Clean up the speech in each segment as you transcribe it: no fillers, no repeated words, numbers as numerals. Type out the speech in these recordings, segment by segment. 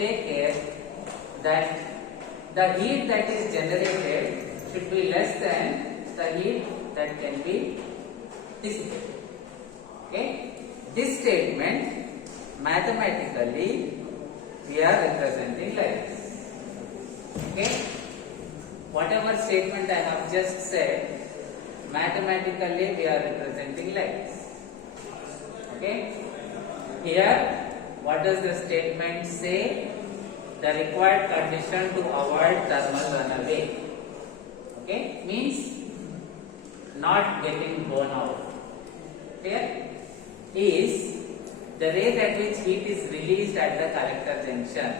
take care that the heat that is generated should be less than the heat that can be dissipated. Okay? This statement mathematically we are representing like this. Okay? Whatever statement I have just said, mathematically we are representing like this. Okay? Here, what does the statement say? The required condition to avoid thermal runaway. Okay? Means not getting blown out. Clear? Is the rate at which heat is released at the collector junction.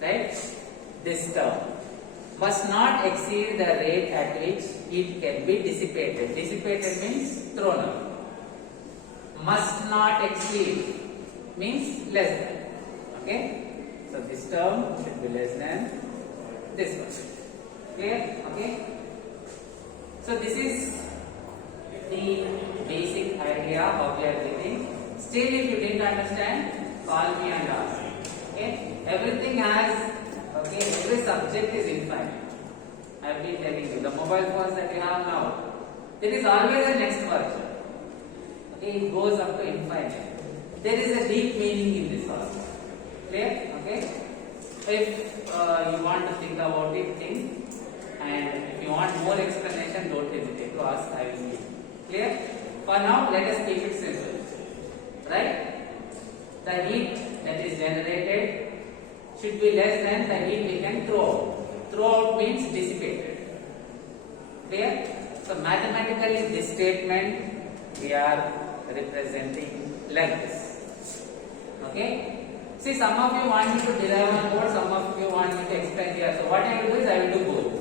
Right? This term must not exceed the rate at which heat can be dissipated. Dissipated means thrown out. Must not exceed means less than. Okay? So this term should be less than this one. Clear? Okay? So this is the basic idea of we are getting. Still, if you didn't understand, call me and ask. Okay? Everything has, okay, every subject is infinite. I have been telling you, the mobile phones that you have now, there is always a next version. Okay, it goes up to infinite. There is a deep meaning in this also. Clear? Okay? If you want to think about it, think. And if you want more explanation, don't hesitate to ask. I will give. Clear? For now, let us keep it simple. Right? The heat that is generated should be less than the heat we can throw out. Throw out means dissipated. Clear? So mathematically this statement we are representing like this. Okay? See, some of you want me to derive on board, some of you want me to explain here. So what I will do is I will do both.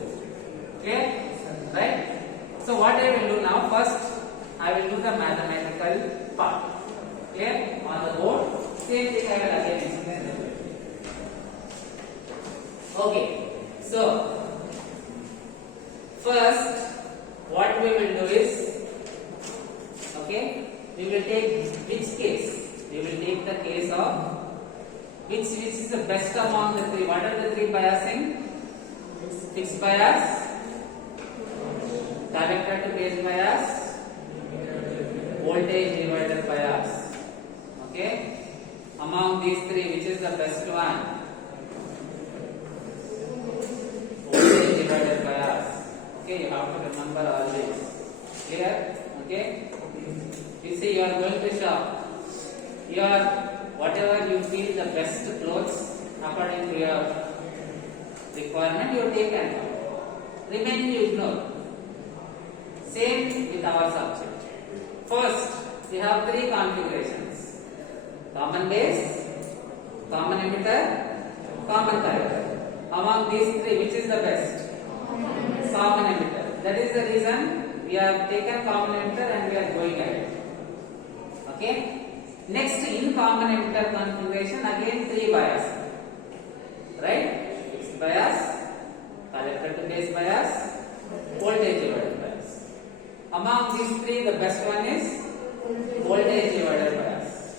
Clear? Right? So what I will do now, first I will do the mathematical part. Clear? On the board, same thing I will again explain. Okay, so first what we will do is, okay, we will take which case? We will take the case of which is the best among the three. What are the three biasing? Fixed bias, collector to base bias, voltage divider bias. Okay, among these three, which is the best one? Voltage divider bias. Okay, you have to remember always. Clear? Okay. You see, you are going to shop. Your whatever you feel the best clothes according to your requirement, you take and buy. Remaining you ignore. Same with our subject. First, we have three configurations: common base, common emitter, common collector. Among these three, which is the best? Common emitter. That is the reason we have taken common emitter and we are going ahead. Okay. Next, in common emitter configuration, again three bias. Right? Fixed bias, collector to base bias, voltage divider bias. Among these three, the best one is voltage divider bias.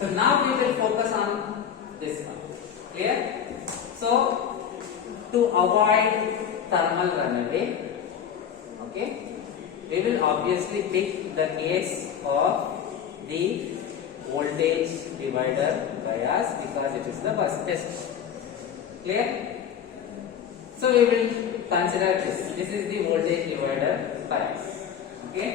So now we will focus on this one. Clear? So to avoid thermal runaway, okay, we will obviously pick the case of the voltage divider bias because it is the best. Clear? So we will consider this. This is the voltage divider bias. Okay?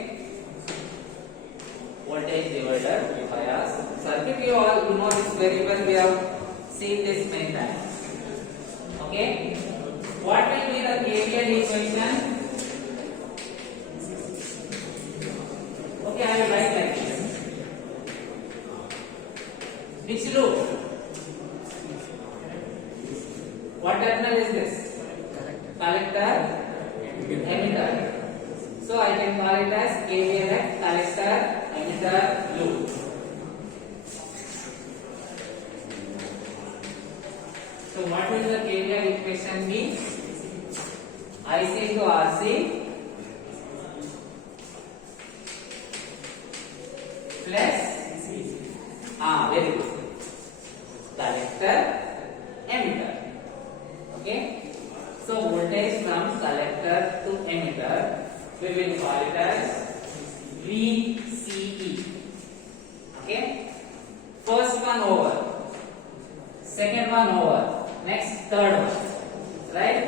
Voltage divider bias circuit. You all know this very well. We have seen this many times. Okay? What will be the KVL equation? Okay, I will write like this. Which loop? What terminal is this? Collector, emitter. So I can call it as KVL at collector, emitter loop. So what will the KVL equation be? IC into RC plus very good. Collector we will call it as VCE. Okay, first one over, second one over, next third one, right?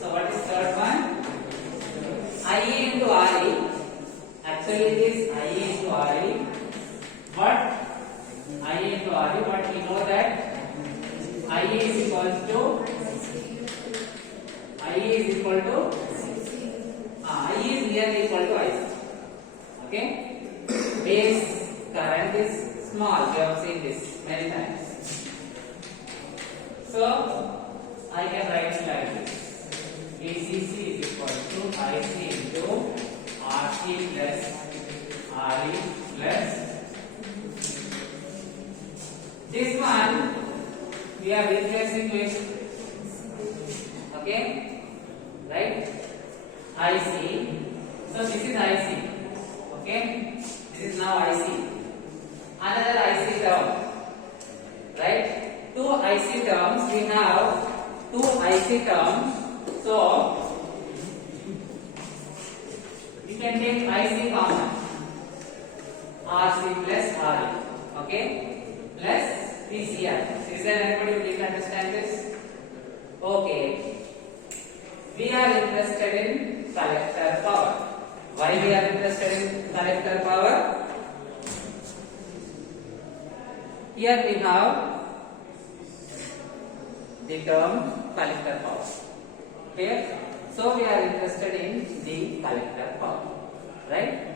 So what is third one? IE into RE. Actually it is IE into RE, but IE into RE, but we know that IE is equal to IE is nearly equal to IC. Okay, base current is small. We have seen this many times. So I can write it like this: VCC is equal to IC into RC plus RE plus this one we are replacing with, okay, right? IC. So this is IC. Okay, this is now IC. Another IC term, right? Two IC terms. We have two IC terms. So we can take IC common. RC plus RE. Okay, plus PCR. Is there anybody who didn't understand this? Okay. We are interested in collector power. Why we are interested in collector power? Here we have the term collector power. Clear? So we are interested in the collector power, right?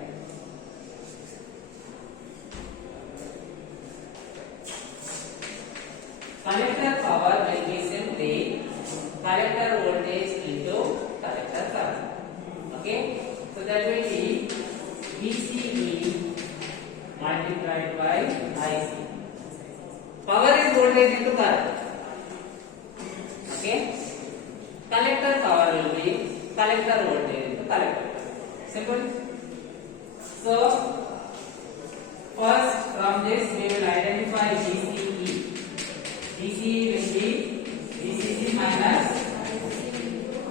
Collector power will be simply collector voltage into collector current. Okay, so that will be VCE multiplied by IC. Power is voltage into current. Okay, collector power will be collector voltage into collector. Simple. So first from this we will identify VCE. VCE will be VCC minus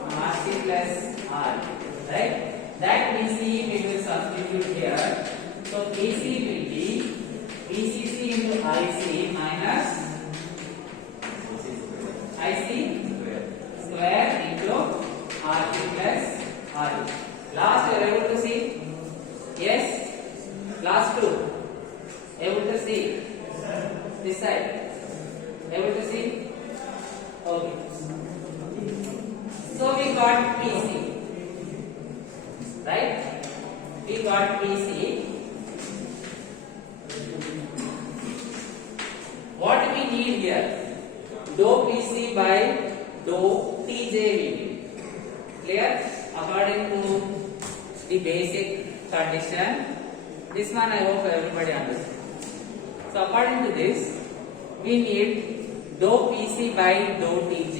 RC plus R, right? That VCE we will substitute here. So VC will be VCC into IC minus IC square into RC plus RE. Last you are able to see? Yes? Last two. Able to see? This side. Able to see? Okay. So we got PC, right? We got PC. What we need here? Dou PC by dou TJ we need. Clear? According to the basic condition. This one I hope everybody understands. So according to this, we need dou PC by dou TJ.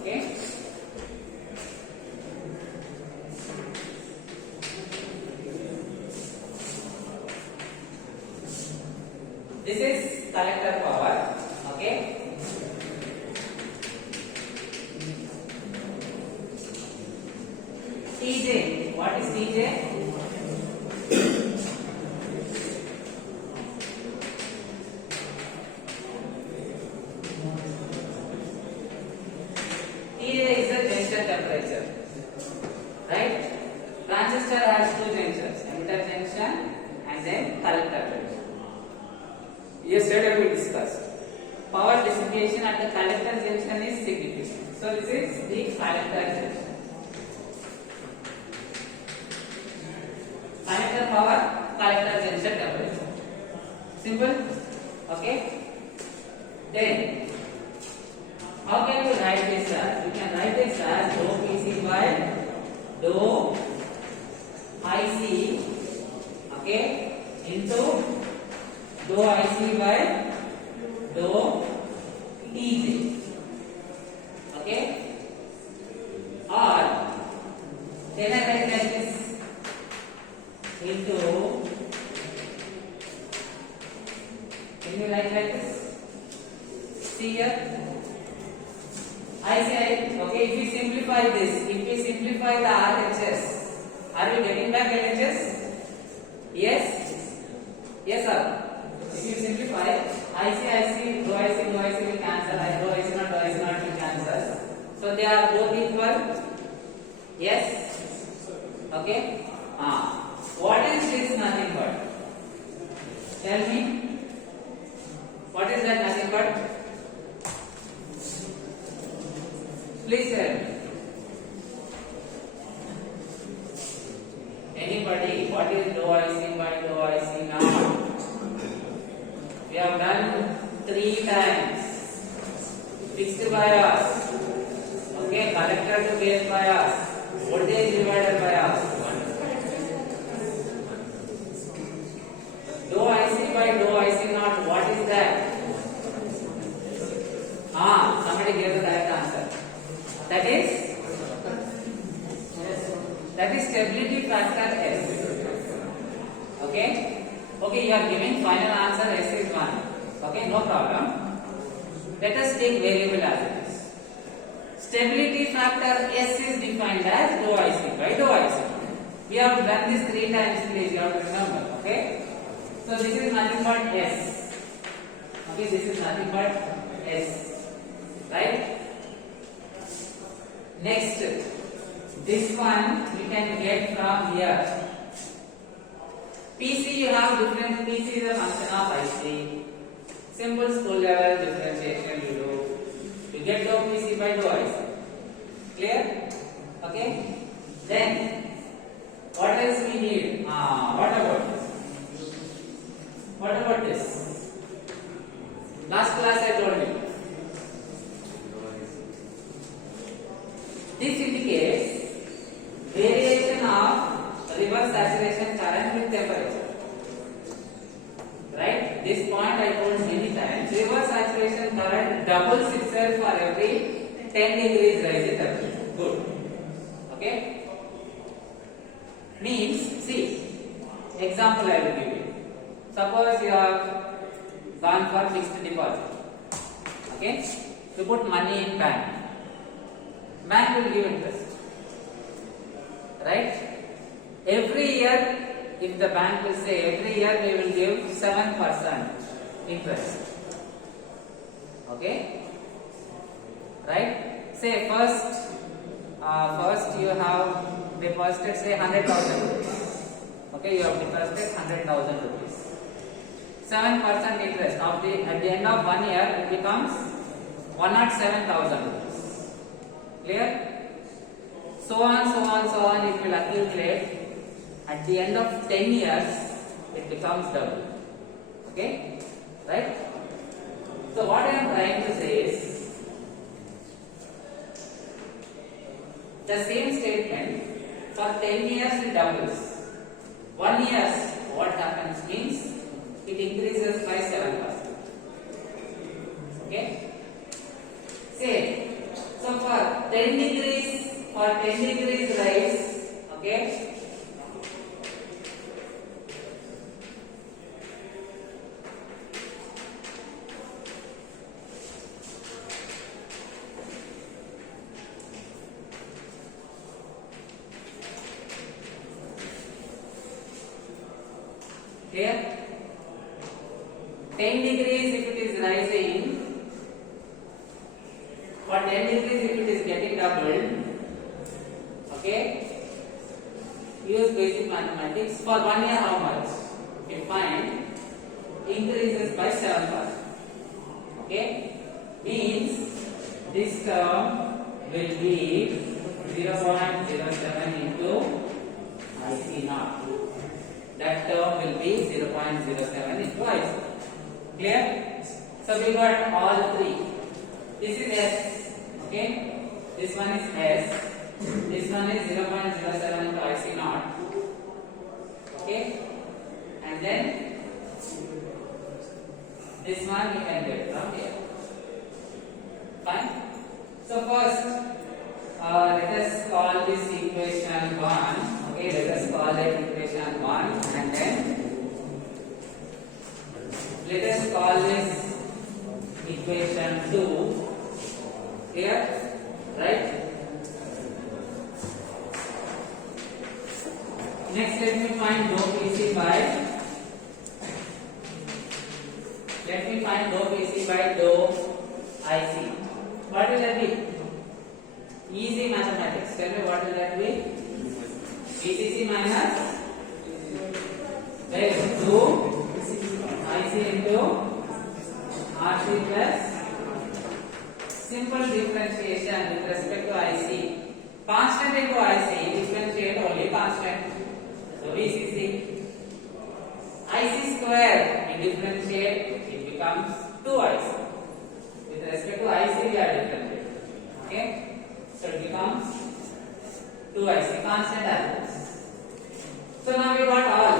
Okay? This is collector power. Okay? TJ. What is TJ? Right? Transistor has two junctions, emitter junction and then collector junction. Yesterday we discussed. Power dissipation at the collector junction is significant. So this is the collector junction. Collector power, collector junction temperature. Simple? Okay? Then, how can you write this as? You can write this as dou PC by dou IC, okay, into dou IC by dou TJ, okay, or can I write like this into, can you write like this? See here, I say, okay, if we simplify this, if we simplify the RHS, Are we getting back LHS? Yes? Yes, sir. If you simplify, IC, rho IC will cancel, rho IC not will cancel. So they are both equal? Yes? Okay? What is this nothing but? Tell me. What is that nothing but? Please tell me. Anybody, what is rho IC by rho IC now? We have done 3 times. Fixed bias. Okay, collector to base bias. Voltage divider bias. Rho IC by rho IC not. What is that? Somebody gave the correct answer. That is stability factor S. Okay? Okay, you are giving final answer S is 1. Okay, no problem. Let us take variable as it is. Stability factor S is defined as rho IC by rho IC. We have done this 3 times, please, you have to remember. Okay? So this is nothing but S. Okay, this is nothing but S. Right? Next, this one we can get from here. PC, you have different. PC is a function of IC. Simple school level differentiation you do. You get dou PC by dou IC. Clear? Okay? Then, what else we need? What about this? What about this? Last class I told you. This indicates variation of reverse saturation current with temperature. Right? This point I told many times. Reverse saturation current doubles itself for every 10 degrees rise in temperature. Good. Okay? Means, see, example I will give you. Suppose you have gone for fixed deposit. Okay? You put money in bank. Bank will give interest. Right? Every year, if the bank will say every year we will give 7% interest. Okay? Right? Say first you have deposited say 100,000 rupees. Okay, you have deposited 100,000 rupees. 7% interest. At the end of 1 year, it becomes 107,000 rupees. Clear? So on, it will accumulate. At the end of 10 years, it becomes double. Okay? Right? So what I am trying to say is, the same statement, for 10 years it doubles. 1 year, what happens means, it increases by 7%. Okay? Say, so for 10 degrees rise, okay? Here, 10 degrees if it is rising, for 10 degrees if it is getting doubled, okay, use basic mathematics. For 1 year how much? You find increases by 7%. Okay, means this term will be 0.07 into IC naught. That term will be 0.07 into IC. Clear? So we got all three. This is S. Okay? This one is S. This one is 0.07 into IC naught. Okay? And then this one we can get from here. Fine? So first, let us call this equation 1. Okay, let us call it equation 1, and then let us call this equation 2. Clear? Right? find dou PC by dou IC. What will that be? Easy mathematics. Tell me what will that be? VCC minus dou IC into RC plus simple differentiation with respect to IC. Constant into IC, differentiate only constant. So VCC. IC square, we differentiate, it becomes 2IC. With respect to IC, we are differentiating. Okay? So it becomes 2IC, constant as. So now we got all.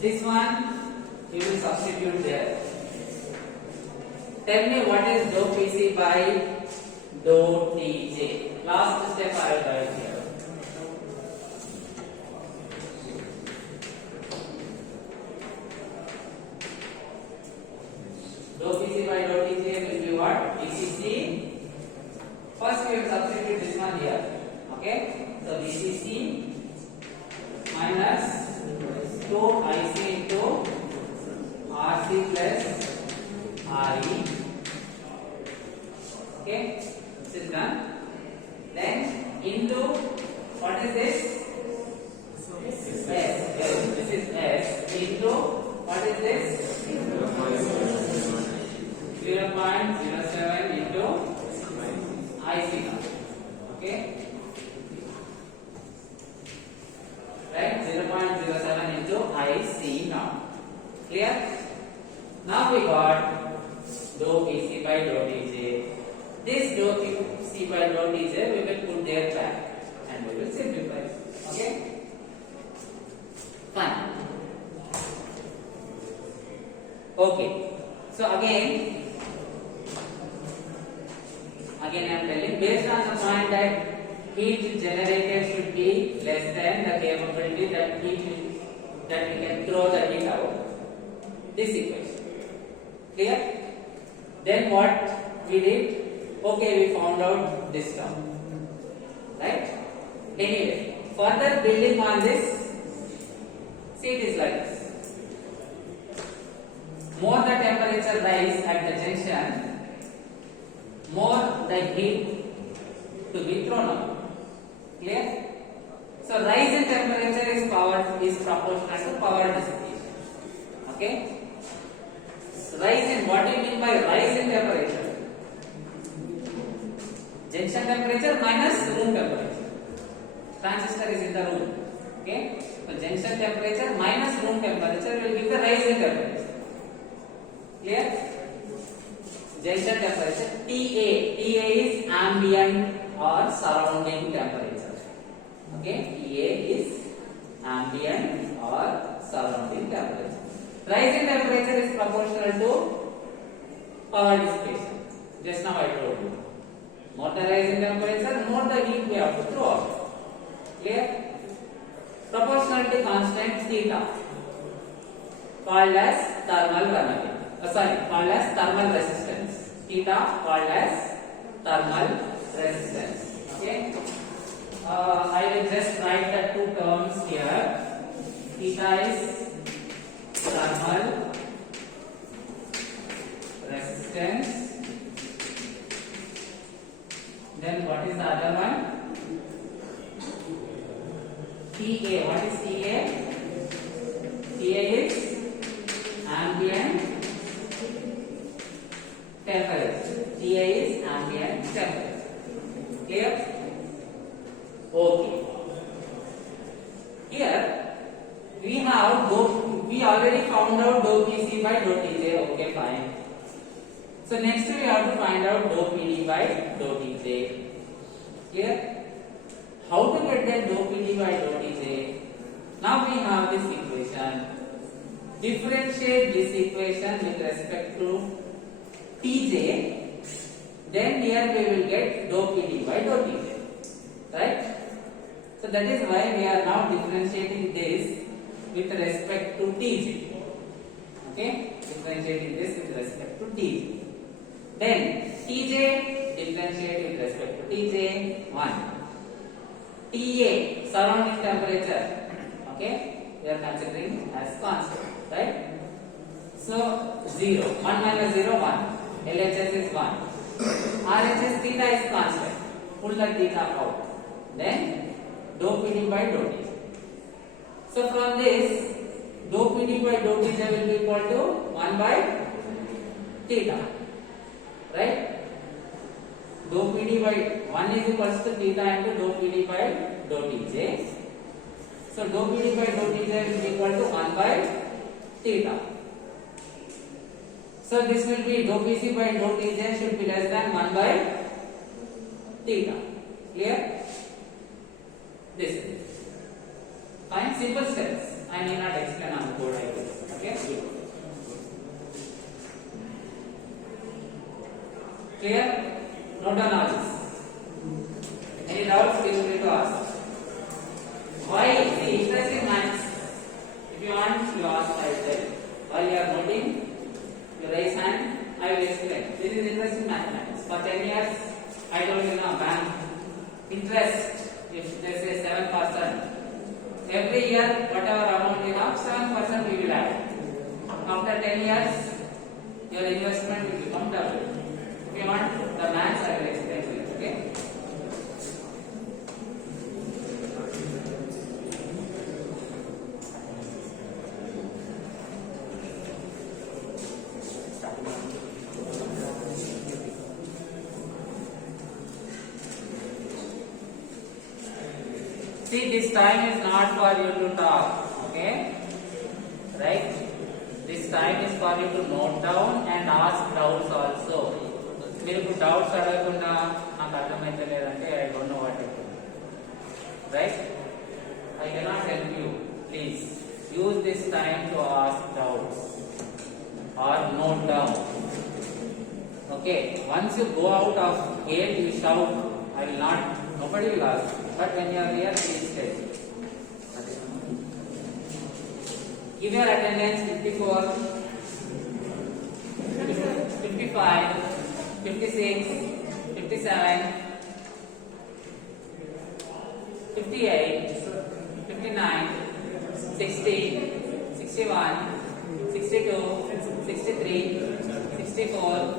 This one, we will substitute there. Tell me what is dou PC by dou TJ. Last step I will write here. Dou PC by dou TJ will be what? VCC. First we will substitute this one here. Okay? So VCC minus 2IC into RC plus RE. Okay? This is done. Then into what is this? S. Yes, this is S. Into what is this? 0.07 into IC now. Okay? Right? 0.07 into IC now. Clear? Now we got dou PC by dou TJ. This dou PC by dou TJ we will put there back and we will simplify. Okay? Fine. Okay. So again I am telling based on the point that heat generated should be less than the capability that we can throw the heat out. This equation. Clear? Then what we did? Okay, we found out this term. Right? Anyway, further building on this, see it is like this. More the temperature rise at the junction, more the heat to be thrown out. Clear? So rise in temperature is proportional to power dissipation. Okay? So rise in, what do you mean by rise in temperature? Junction temperature minus room temperature. Transistor is in the room. Okay? So junction temperature minus room temperature will give the rise in temperature. Clear? Junction temperature TA. TA is ambient or surrounding temperature. Okay? TA is ambient or surrounding temperature. Rise in temperature is proportional to power dissipation. Just now I told you. More the rise in temperature, more the heat we have to throw out. Clear? Proportionality constant theta, called as thermal runaway. Called as thermal resistance. Theta called as thermal resistance. Okay. I will just write the two terms here. Theta is thermal resistance. Then what is the other one? TA. What is TA? TA is ambient temperature. TA is ambient temperature. Clear? Okay. Here we already found out dou PC by dou TJ. Okay, fine. So next we have to find out dou PD by dou TJ. Clear? How to get that dou PD by dou TJ? Now we have this equation. Differentiate this equation with respect to TJ. Then here we will get dou PD by dou TJ. Right? So that is why we are now differentiating this with respect to TJ. Okay? Differentiating this with respect to TJ. Then TJ differentiate with respect to TJ 1. TA surrounding temperature. Okay? We are considering as constant. Right? So 0, 1 minus 0, 1. LHS is 1. RHS theta is constant. Pull the theta out. Then dou PD by dou t. So from this, dou PD by dou t will be equal to 1 by theta. Right? Dou PD by 1 is equals to theta into dou PD by dou tj. So dou PD by dou tj will be equal to 1 by theta. So this will be dou PC by dou tj should be less than 1 by theta. Clear? This is fine. Simple steps. I need not explain on the board. I will. Okay. Clear? Note down all this. Any doubts? Feel free to ask. Why? See, interesting minds. If you want, you ask myself. While you are noting, you raise hand. I will explain. This is interesting mathematics. For 10 years, I told you now, bank interest. If they say 7%, every year whatever amount you have, 7% we will add. After 10 years, your investment will become double. If you want the maths, I will explain to you. Okay. See, this time is not for you to talk, okay? Right? This time is for you to note down and ask doubts also. మీరు doubts అడగకుండా నాకు అర్థమైతే లేదంటే I don't know what to do. Right? I cannot help you. Please use this time to ask doubts or note down. Okay? Once you go out of gate, you shout. I will not. Nobody will ask. But when you are here, please stay. Give your attendance 54, 55, 56, 57, 58, 59, 60, 61, 62, 63, 64,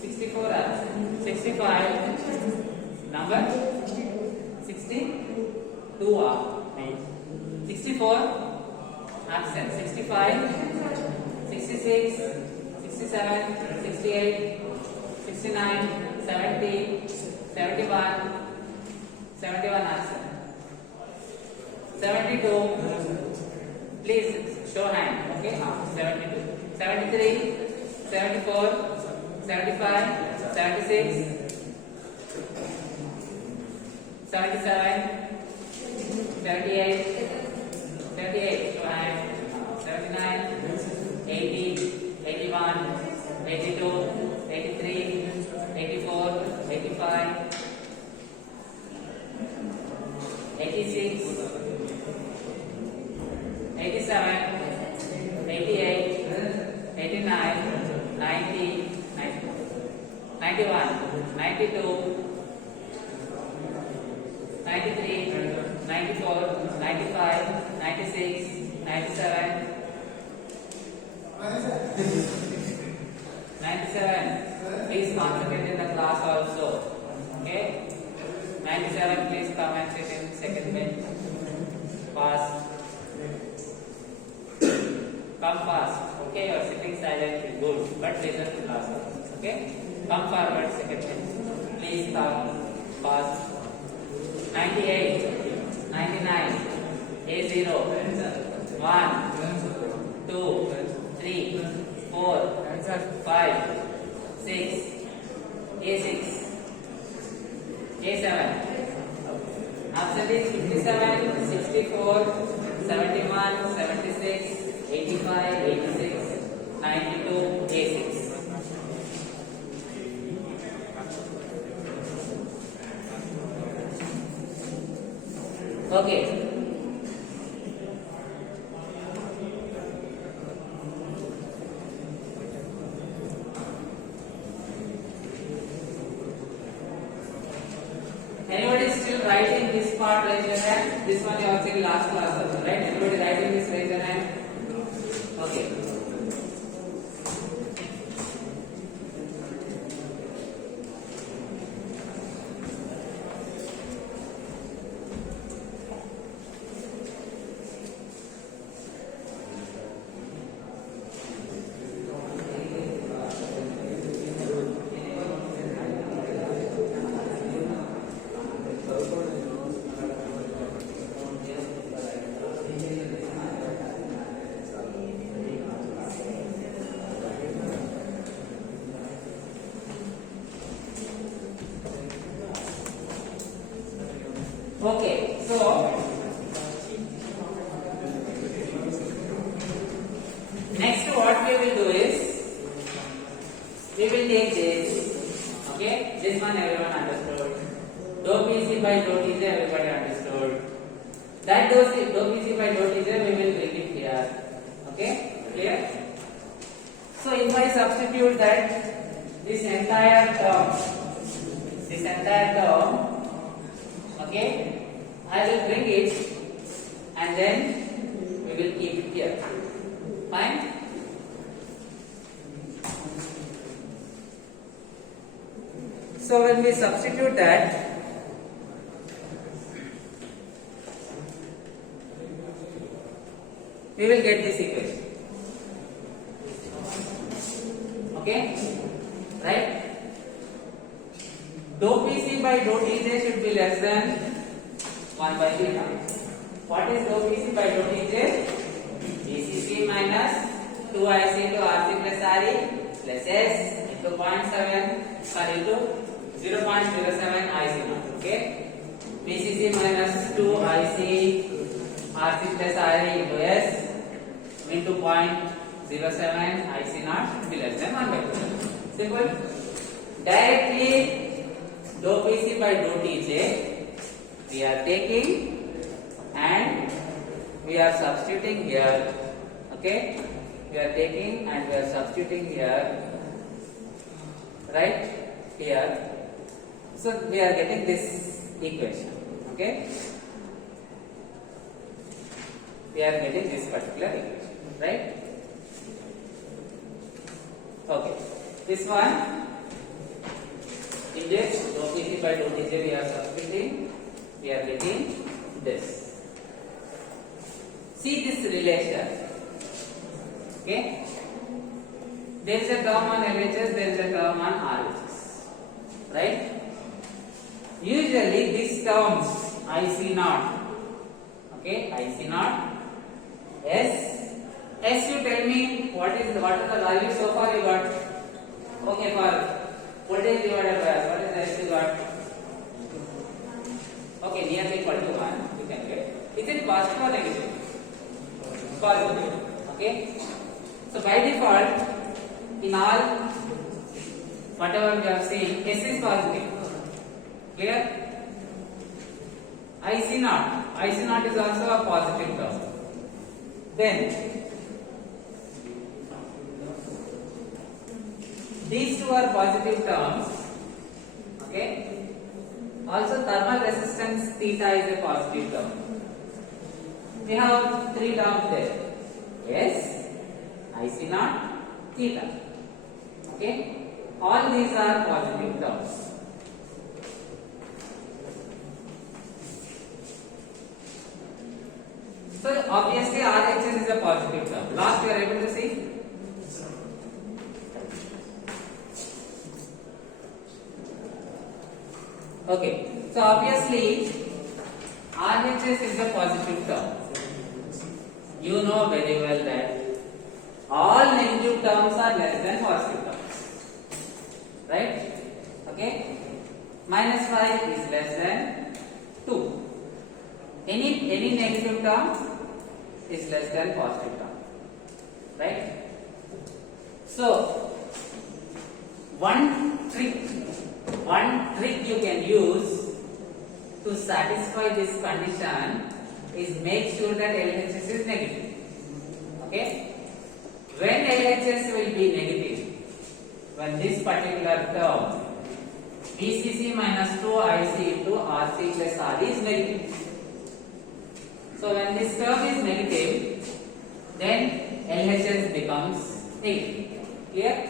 64, 65, number 62, 64, absent, 65, 66, 67, 68, 69, 70, 71, 71 absent, 72, please show hand, okay, 72, 73, 74, 75, 76, 77, 78, 78, show hand, 79, 80, 81, 82, 83, 84, 85, 86, 87, 88, 89, 90, 91, 92, 93, 94, 95, 96, 97, 97. Please concentrate in the class also. Okay? 97, please come and sit in second bench. Fast. Come fast. Okay? You are sitting silently. Good. But listen to class also. Okay? Come forward, second bench. Please come fast. 98, 99, A0, 1, 2, 3, 4, 5, 6, A6, A7. Absent is 57, 64, 71, 76, 85, 86, 92, A6. Okay. Anybody still writing this part, raise your hand. This one you have seen last class also, right? Anybody writing this, raise your hand. take this. Okay, this one everyone understood. Dou PC by dou Tj everybody understood. That dou PC by dou Tj we will bring it here. Okay, clear? So if I substitute that this entire term, okay, I will bring it and then we will keep it here. Fine? So when we substitute that, we will get this equation. Okay? Right? Dou PC by dou Tj should be less than 1 by theta. What is dou PC by dou Tj? DCC minus 2IC into RC plus RE plus S into 0.7 into 0.07 IC naught. Okay? PCC minus 2IC RC plus RE into S into 0.07 IC naught should be less than 1 by 2. Simple. Directly dou PC by dou Tj we are taking and we are substituting here. Okay, we are taking and we are substituting here, right here. So we are getting this equation. Okay, we are getting this particular equation, right? Okay, this one in this dou PC by dou Tj we are substituting, we are getting this. See this relation. Okay, there is a term on LHS, there is a term on RHS, right? Usually these terms IC naught, okay, IC naught, S you tell me what are the value so far you got? Okay, for voltage divided by S, what is the S you got? Okay, nearly equal to 1 you can get. Is it positive or negative? Positive. Okay. So by default, in all whatever we have seen, S is positive. Clear? IC naught is also a positive term. Then these two are positive terms. Okay. Also thermal resistance theta is a positive term. We have three terms there. S, IC naught, theta. Okay, all these are positive terms. So obviously RHS is a positive term. Last we are able to see. Okay, so obviously RHS is a positive term. You know very well that all negative terms are less than positive terms, right? Okay, minus 5 is less than 2. Any negative term is less than positive term, right? So one trick you can use to satisfy this condition is make sure that LHS is negative. Okay. When LHS will be negative, when this particular term PCC minus 2IC into RC plus RE is negative. So when this term is negative, then LHS becomes negative. Clear?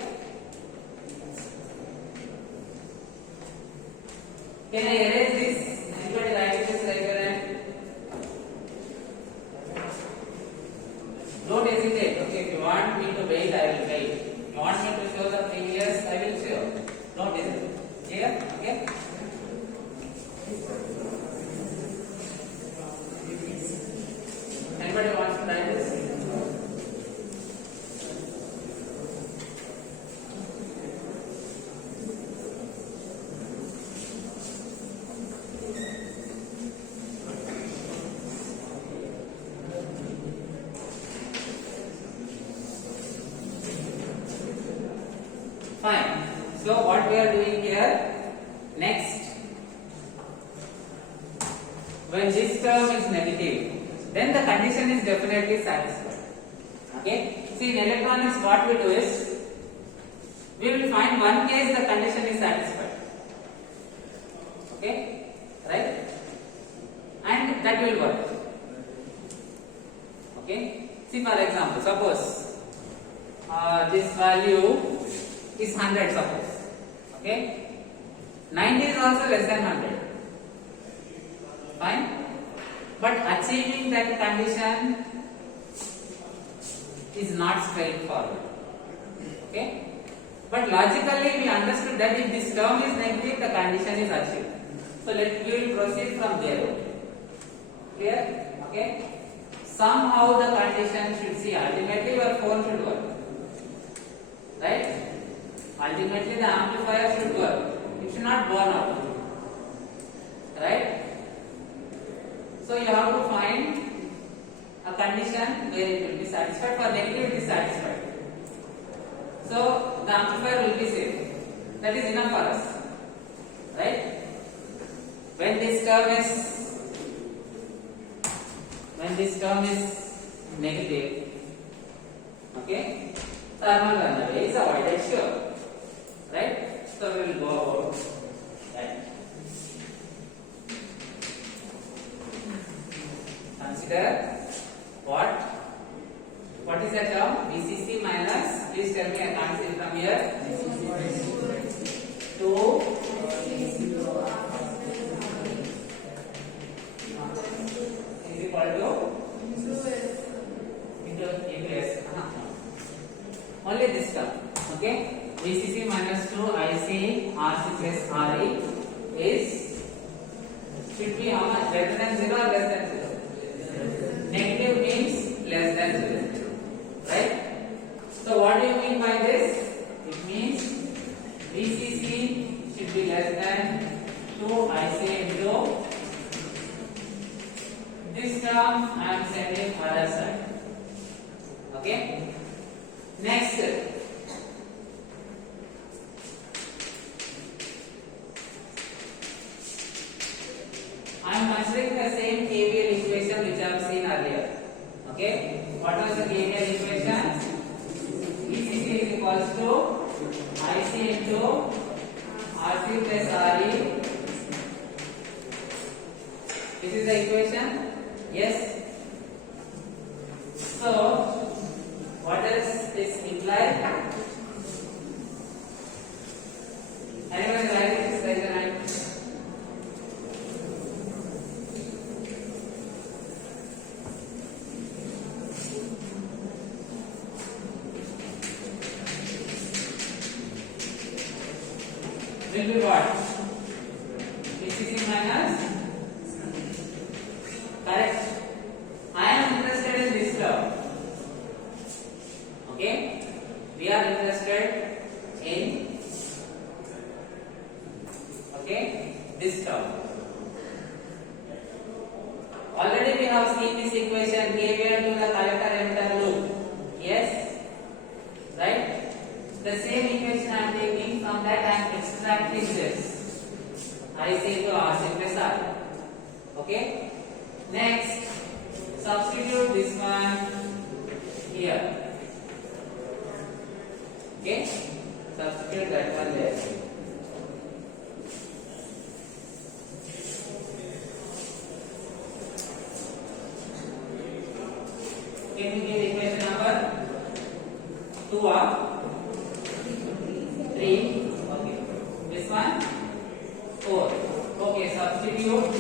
Can I erase this? Anybody write this right here? Don't hesitate. Okay, if you want me to wait, I will wait. If you want me to show the previous, I will show. Don't hesitate. Clear? Okay? Anybody wants to try this? Fine. So what we are doing here next, when this term is negative, then the condition is definitely satisfied. Okay. See, in electronics what we do is, we will find one case the condition is satisfied. Okay, right? And that will work. Okay. See, for example, suppose this value is 100, suppose. Okay. 90 is also less than 100. Fine. But achieving that condition is not straightforward. Okay. But logically we understood that if this term is negative, the condition is achieved. So we will proceed from there. Clear? Okay. Somehow the condition should see, ultimately your phone should work. Right? Ultimately the amplifier should work. It should not burn out. Right? So you have to find a condition where it will be satisfied. For negative it is satisfied. So the amplifier will be safe. That is enough for us. Right? When this term is negative, okay, thermal runaway is avoided, sure. Right? So we will go about that. Consider what is that term? VCC minus, please tell me, I can't see from here. 2 is equal to into S. Only this term. Okay. VCC minus 2 IC RC plus RE is, should be how much? Greater than 0 or less than 0? Negative means less than 0. Right? So what do you mean by this? It means VCC should be less than 2 IC into this term I am sending other side. Okay? Next, I am considering the same KVL equation which I have seen earlier. Okay? What was the KVL equation? VCC is equals to IC into RC plus RE. This is the equation? Yes? So, what does this imply? Anyone write this? Raise your hand. Will be what? VCC minus, correct. I am interested in this term. Okay, we are interested in, okay, this term. Already we have seen this equation, KVL to the collector emitter loop. Yes, right? The same equation I am taking, from that I am extracting this IC into RC plus R. Okay. Next, substitute this one here. Okay. Substitute that one there. Can you give equation number 2 or 3? Okay. This one 4. Okay, substitute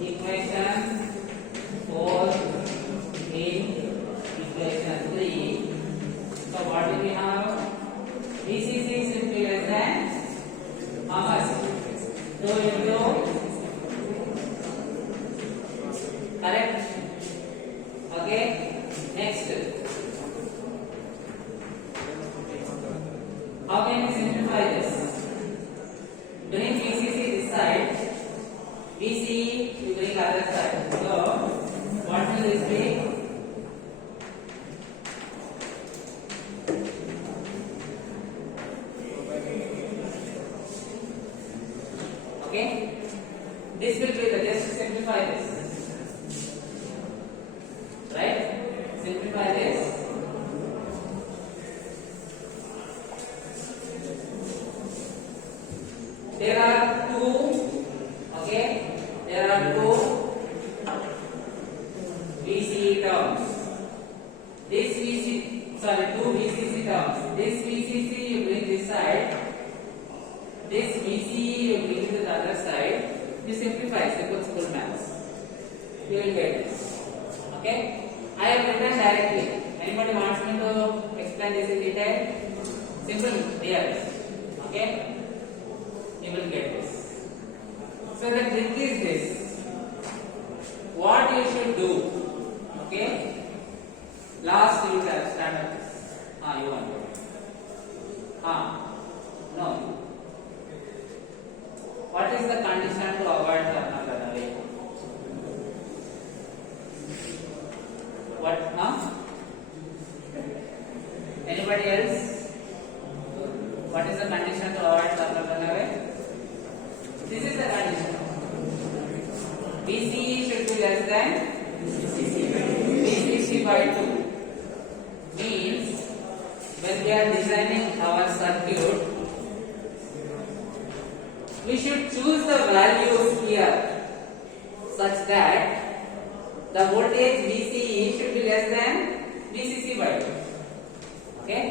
equation 4 in equation 3. So what do we have? VCC simply less than how much? 2 into, correct? Okay. Next, how can we simplify this? Bring VCC this side, VCE we bring other side. So what will this be? VCE terms. This two VCC terms. This VCC you bring this side. This VCE you bring to the other side. You simplify. Simple school maths. You will get this. Okay. I have written directly. Anybody wants me to explain this in detail? Simple. Yes. Okay. You will get this. So the trick is this. What you should do? Okay. Last you have stand up this. You want to. No. What is the condition to avoid Karnataka? What? Anybody else? What is the condition to avoid Karnataka? This is the condition. VCE should be less than VCC by 2. Means when we are designing our circuit, we should choose the values here such that the voltage VCE should be less than VCC by 2. Okay?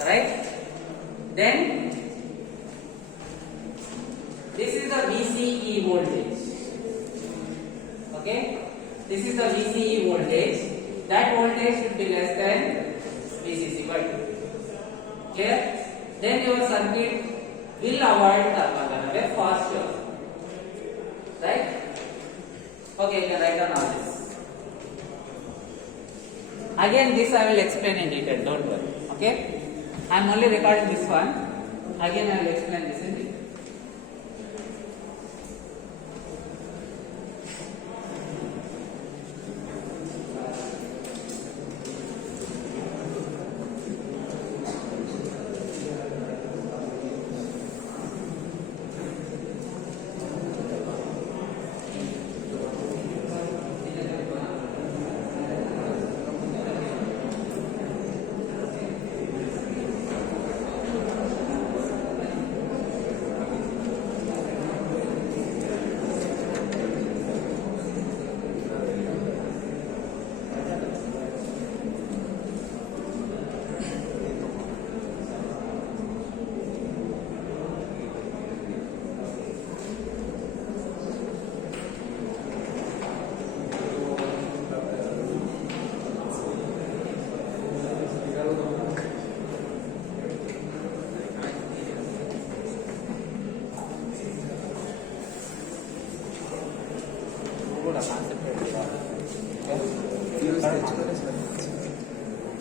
Right? Then this is the VCE voltage. Okay? This is the VCE voltage. That voltage should be less than VCC by 2. Clear? Then your circuit will avoid Karnataka faster. Right? Okay, you can write down all this. Again, this I will explain in detail. Don't worry. Okay? I am only recording this one. Again, I will explain this in detail.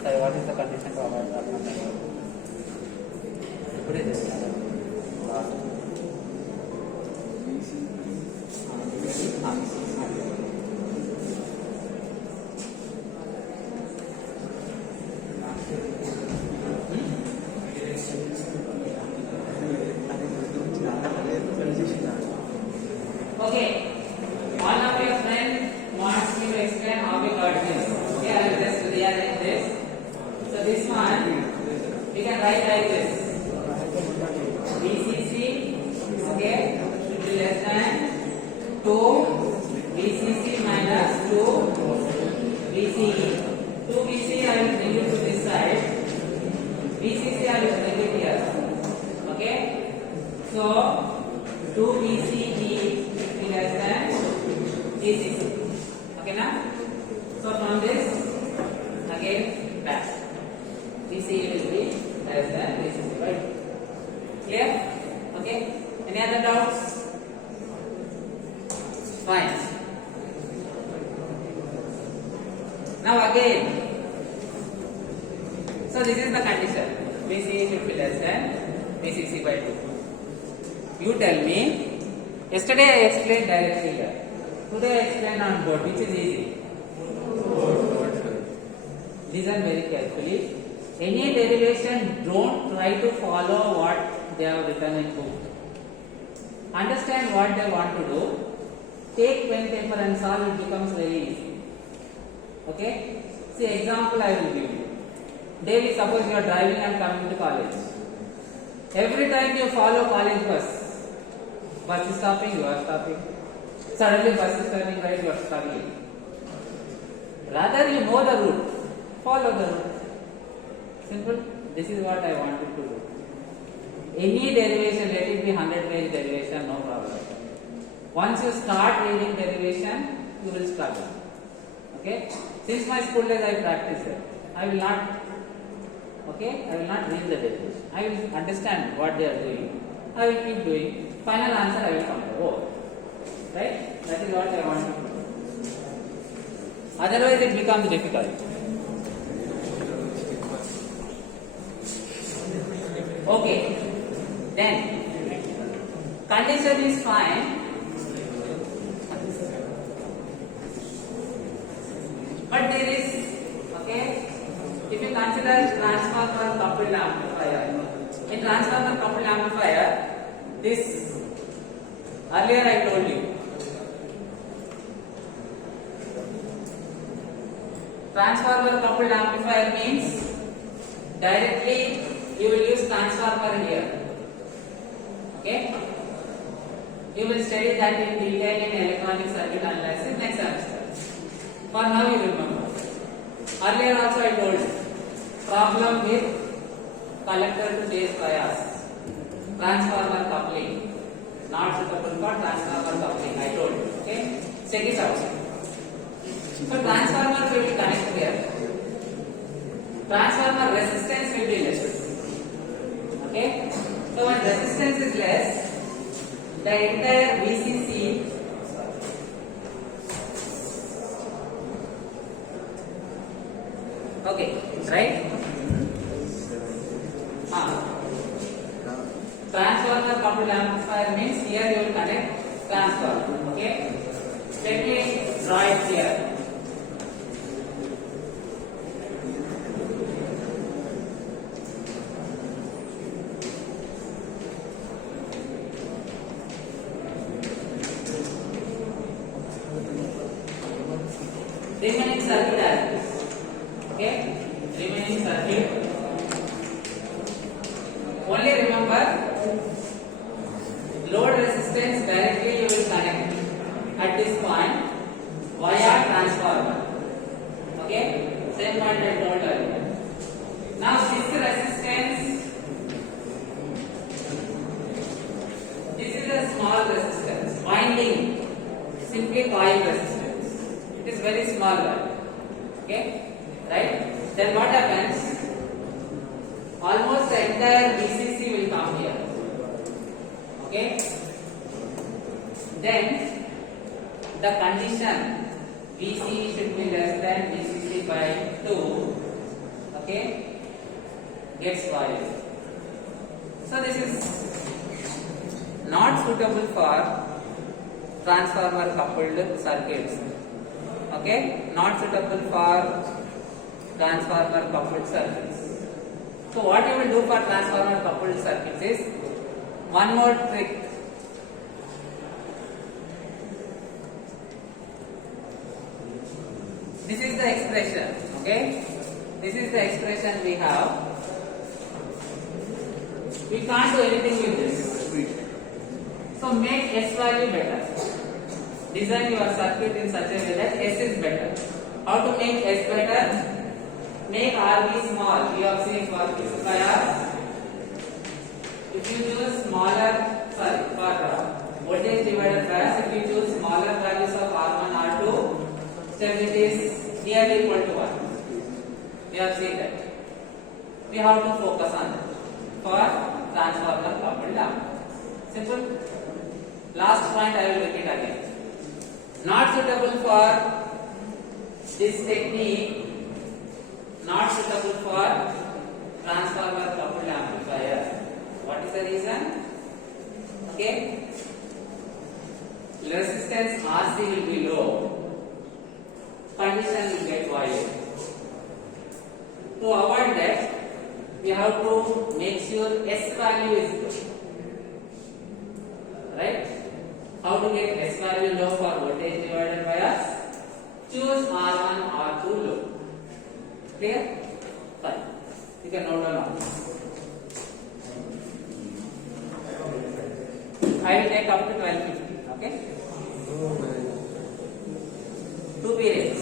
Sorry, what is the condition to avoid Karnataka? Put it this way. Okay, one of your friends wants me to explain how we got this. Okay, I will just rearrange this. So this one we can write like this. VCC, okay, should be less than 2 VCC minus 2 VCE. 2 VCE I will bring it to this side. VCC I will bring it here. Okay, so 2 VCE less than VCC. Okay now? So from this again back. VCE will be less than VCC, right? Clear? Okay? Any other doubts? Fine. Now again. So this is the condition. VCE should be less than VCC by 2. You tell me. Yesterday I explained directly here. Today I explain on board, which is easy. Listen very carefully. Any derivation, don't try to follow what they have written in book. Understand what they want to do. Take pen, paper and solve. It becomes very easy. Okay? See, example I will give you. Daily, suppose you are driving and coming to college. Every time you follow college bus is stopping, you are stopping. Suddenly bus is turning right, you are struggling. Rather you know the route, follow the route. Simple. This is what I wanted to do. Any derivation, let it be 100-page derivation, no problem. Once you start reading derivation, you will struggle. Okay? Since my school days I practice it. I will not read the derivation. I will understand what they are doing. I will keep doing. Final answer I will compare. Oh. Right? That is what I want to do. Otherwise it becomes difficult. Okay. Then condition is fine. But there is, okay, if you consider transformer coupled amplifier, in transformer coupled amplifier, this earlier I told you, transformer coupled amplifier means directly you will use transformer here. Okay? You will study that in detail in electronic circuit analysis next semester. For now you remember. Earlier also I told you, problem with collector to base bias, transformer coupling, not suitable for transformer coupling, I told you. Okay? Check it out. So transformer will be connected here. Transformer resistance will be less. Okay? So when resistance is less, the entire VCC okay, right? Transformer coupled amplifier means here you will connect transformer. Okay? Let me draw it here. Remaining circuit as this. Okay? Remaining circuit. Only remember, load resistance directly you will connect at this point via transformer. Okay? Same point I told earlier. Now this resistance, this is a small resistance, winding, simply coil resistance. It is very small value. Okay? Right? Then what happens? Almost the entire VCC will come here. Okay? Then the condition VC should be less than VCC by 2. Okay? Gets violated. So this is not suitable for transformer coupled circuits. Okay? Not suitable for transformer coupled circuits. So what you will do for transformer coupled circuits is one more trick. This is the expression. Okay? This is the expression we have. We can't do anything with this. So make S value better. Design your circuit in such a way that S is better. How to make S better? Make RB small. V of C is for fixed bias. If you choose smaller, for voltage divided bias, if you choose smaller values of R1, R2, stability is nearly equal to 1. We have seen that. We have to focus on that for transformer coupled amplifier. Simple. Last point I will repeat again. Not suitable for this technique, not suitable for transformer coupled amplifier. What is the reason? Okay, resistance RC will be low, condition will get violated. To avoid that, we have to make sure S value is low. Right? How to get S value low for voltage divided bias? Choose R1, R2 low. Clear? Fine. You can note down all this. I will take up to 1250. Okay? 2 periods.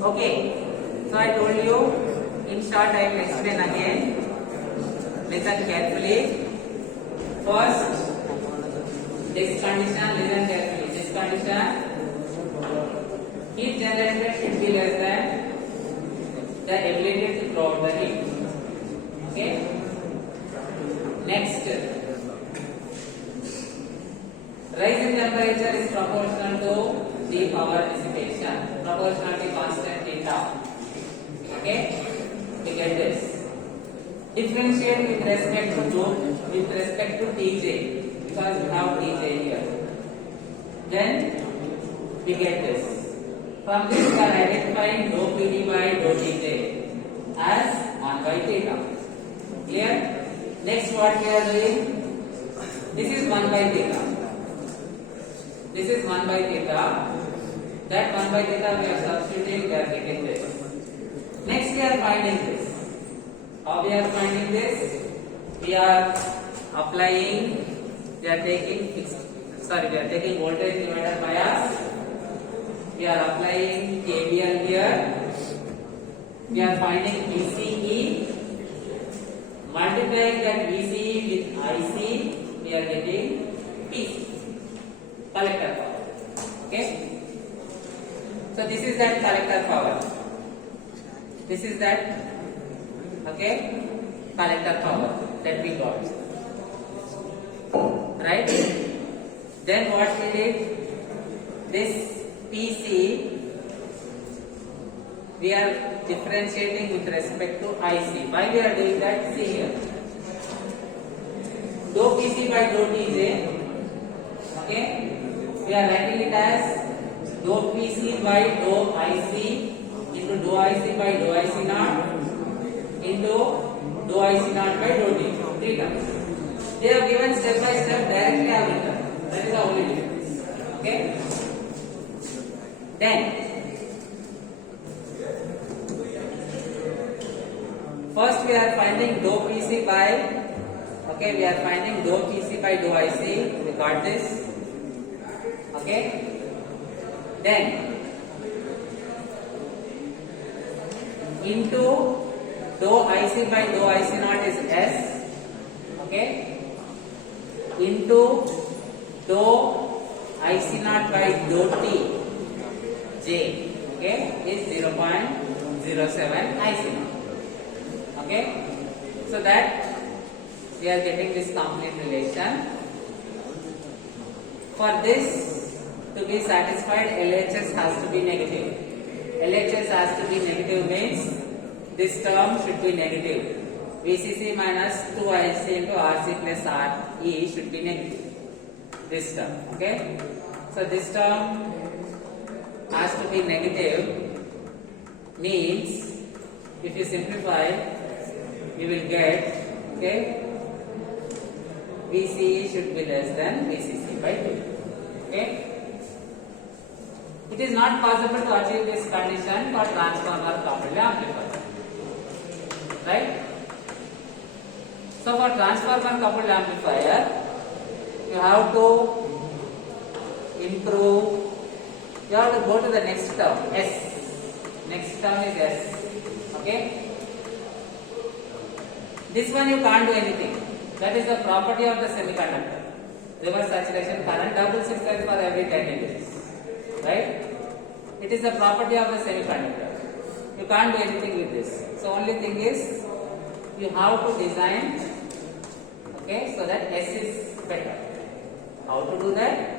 Okay, so I told you, in short I will explain again. Listen carefully. First, this condition, listen carefully. This condition, heat generated should be less than the ability to throw out the heat. Okay. Next, rise in temperature is proportional to the power dissipation, proportionality constant theta. Okay, we get this. Differentiate with respect to Tj, because we have Tj here. Then we get this. From this we are identifying dou Pd by dou Tj as 1 by theta. Clear? Next what we are doing? This is 1 by theta. This is 1 by theta. That 1 by theta we are substituting, we are getting this. Next we are finding this. How we are finding this? We are applying, we are taking voltage divider bias. We are applying KVL here. We are finding VCE. Multiplying that VCE with IC, we are getting PC, collector power. Okay? So this is that collector power. This is that, okay, collector power that we got. Right? Then what we did? This PC, we are differentiating with respect to IC. Why we are doing that? See here. Dou PC by dou Tj. Okay? We are writing it as dou PC by dou IC into dou IC by dou IC naught into dou IC naught by dou T. 3 terms. They have given step by step, directly I have written. That is the only difference. Okay? Then first we are finding dou PC by, okay, we are finding dou PC by dou IC. We got this. Okay? Then into dou IC by dou IC naught is S. Okay? Into dou IC naught by dou T J, okay, is 0.07 IC naught. Okay? So that we are getting this complete relation. For this to be satisfied, LHS has to be negative. LHS has to be negative means this term should be negative. VCC minus 2IC into RC plus RE should be negative. This term. Okay? So this term has to be negative, means if you simplify, you will get, okay, VCE should be less than VCC by 2. Okay? It is not possible to achieve this condition for transformer coupled amplifier. Right? So for transformer coupled amplifier, you have to improve, you have to go to the next term, S. Next term is S. Okay? This one you can't do anything. That is the property of the semiconductor. Reverse saturation current doubles itself for every 10 degrees. Right? It is the property of the semiconductor. You can't do anything with this. So only thing is, you have to design, okay, so that S is better. How to do that?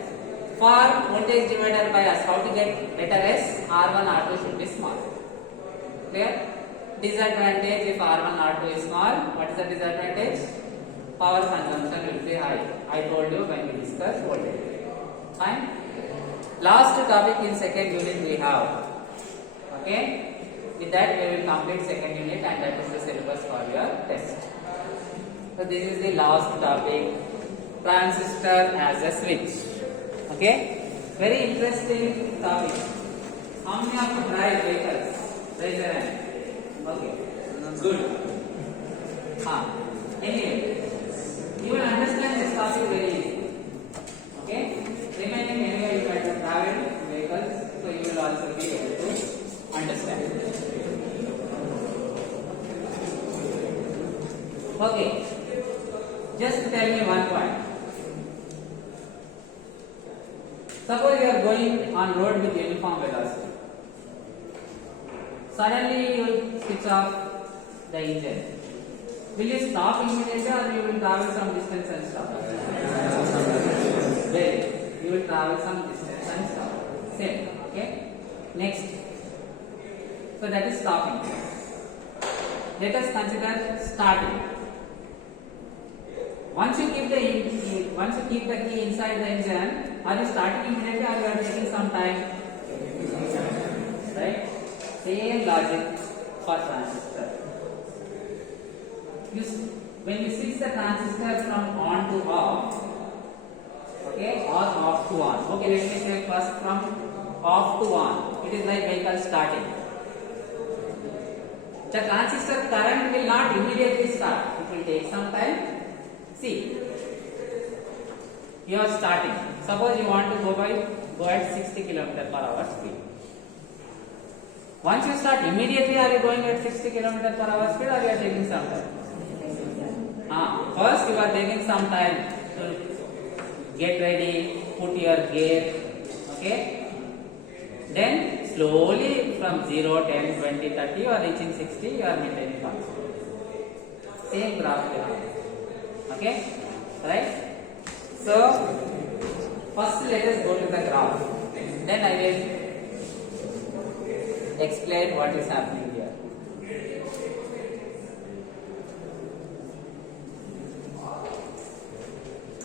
For voltage divider bias, how to get better S? R1, R2 should be small. Clear? Disadvantage if R1, R2 is small. What is the disadvantage? Power consumption will be high. I told you when we discussed voltage. Fine? Last topic in second unit we have. Okay? With that we will complete second unit and that is the syllabus for your test. So this is the last topic. Transistor as a switch. Okay? Very interesting topic. How many of you drive vehicles? Raise your hand. Okay. Good. Anyway, you will understand this topic very easily. Okay? Remaining anyway you might have traveled vehicles, so you will also be able to understand. Suppose you are going on road with uniform velocity. Suddenly you will switch off the engine. Will you stop immediately or you will travel some distance and stop? Very. You will travel some distance and stop. Same. Okay. Next. So that is stopping. Let us consider starting. Once you keep the key inside the engine, are you starting immediately or you are taking some time? Right? Same logic for transistor. When you switch the transistor from on to off, okay, or off to on. Okay, let me say first from off to on. It is like vehicle starting. The transistor current will not immediately start. It will take some time. See, you are starting. Suppose you want to go at 60 km/h speed. Once you start, immediately are you going at 60 km/h speed or you are taking some time? First you are taking some time to get ready, put your gear, okay? Then slowly from 0, 10, 20, 30 you are reaching 60, you are maintaining constant. Same graph you have. Okay? Right? So, first let us go to the graph. Then I will explain what is happening here.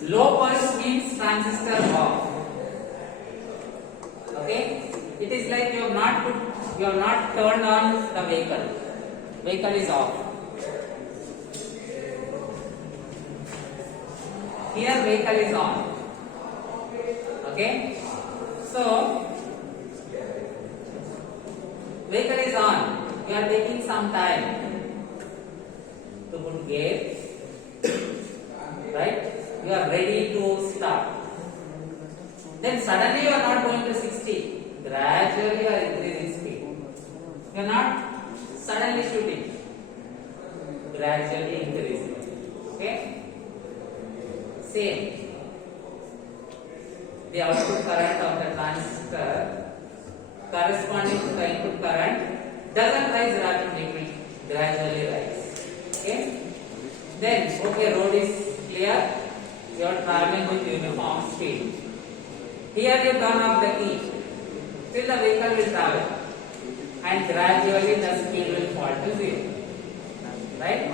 Low pulse means transistor off. Okay? It is like you have not turned on the vehicle. Vehicle is off. Here vehicle is on. Okay? So, vehicle is on. You are taking some time to put gear. Right? You are ready to start. Then suddenly you are not going to 60. Gradually you are increasing speed. You are not suddenly shooting. Gradually increasing. Okay? Same. The output current of the transistor corresponding to the input current doesn't rise rapidly, it will gradually rise. Okay? Then, okay, road is clear. You are traveling with uniform speed. Here you turn off the key. Still the vehicle will travel. And gradually the speed will fall to 0. Right?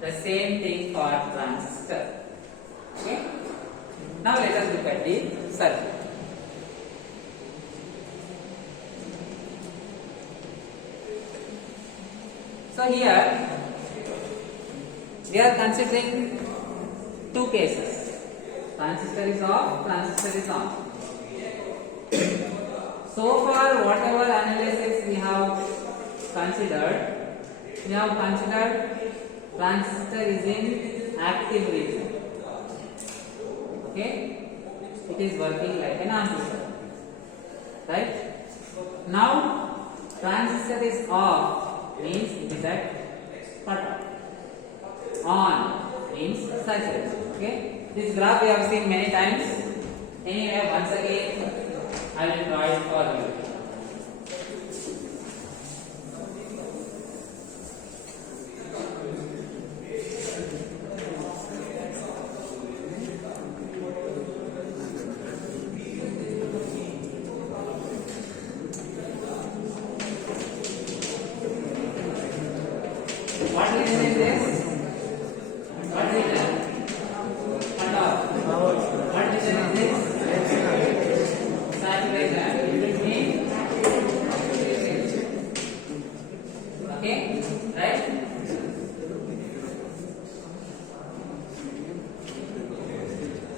The same thing for transistor. Okay? Now let us look at the circuit. So here we are considering two cases. Transistor is off, transistor is on. So far whatever analysis we have considered transistor is in active region. Okay? It is working like an amplifier. Right? Now transistor is off means it is at cut off. On means saturation. Okay? This graph we have seen many times. Anyway, once again I will draw it for you. What region is this? What region? Cut off. What region is this? Saturation. It means okay, right?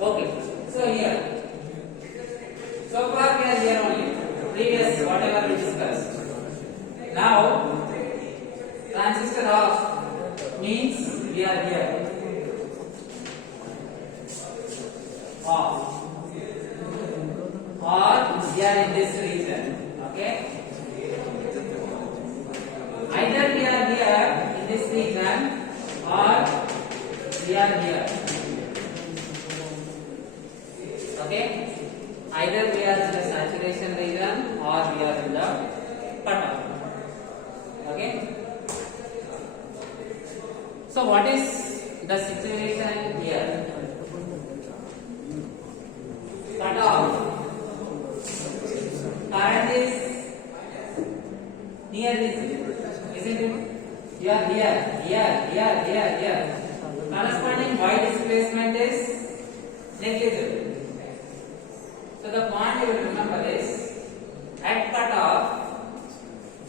Okay. So here, so far we are here only. Previous whatever we discussed. Now transistor off means we are here. Off. Or we are in this region. Okay? Either we are here in this region or we are here. Okay? Either we are in the saturation region or we are in the cutoff. Okay. So what is the situation here? Cutoff. Current is near this, isn't it? Here. Corresponding y displacement is negligible. So the point you will remember is at cutoff,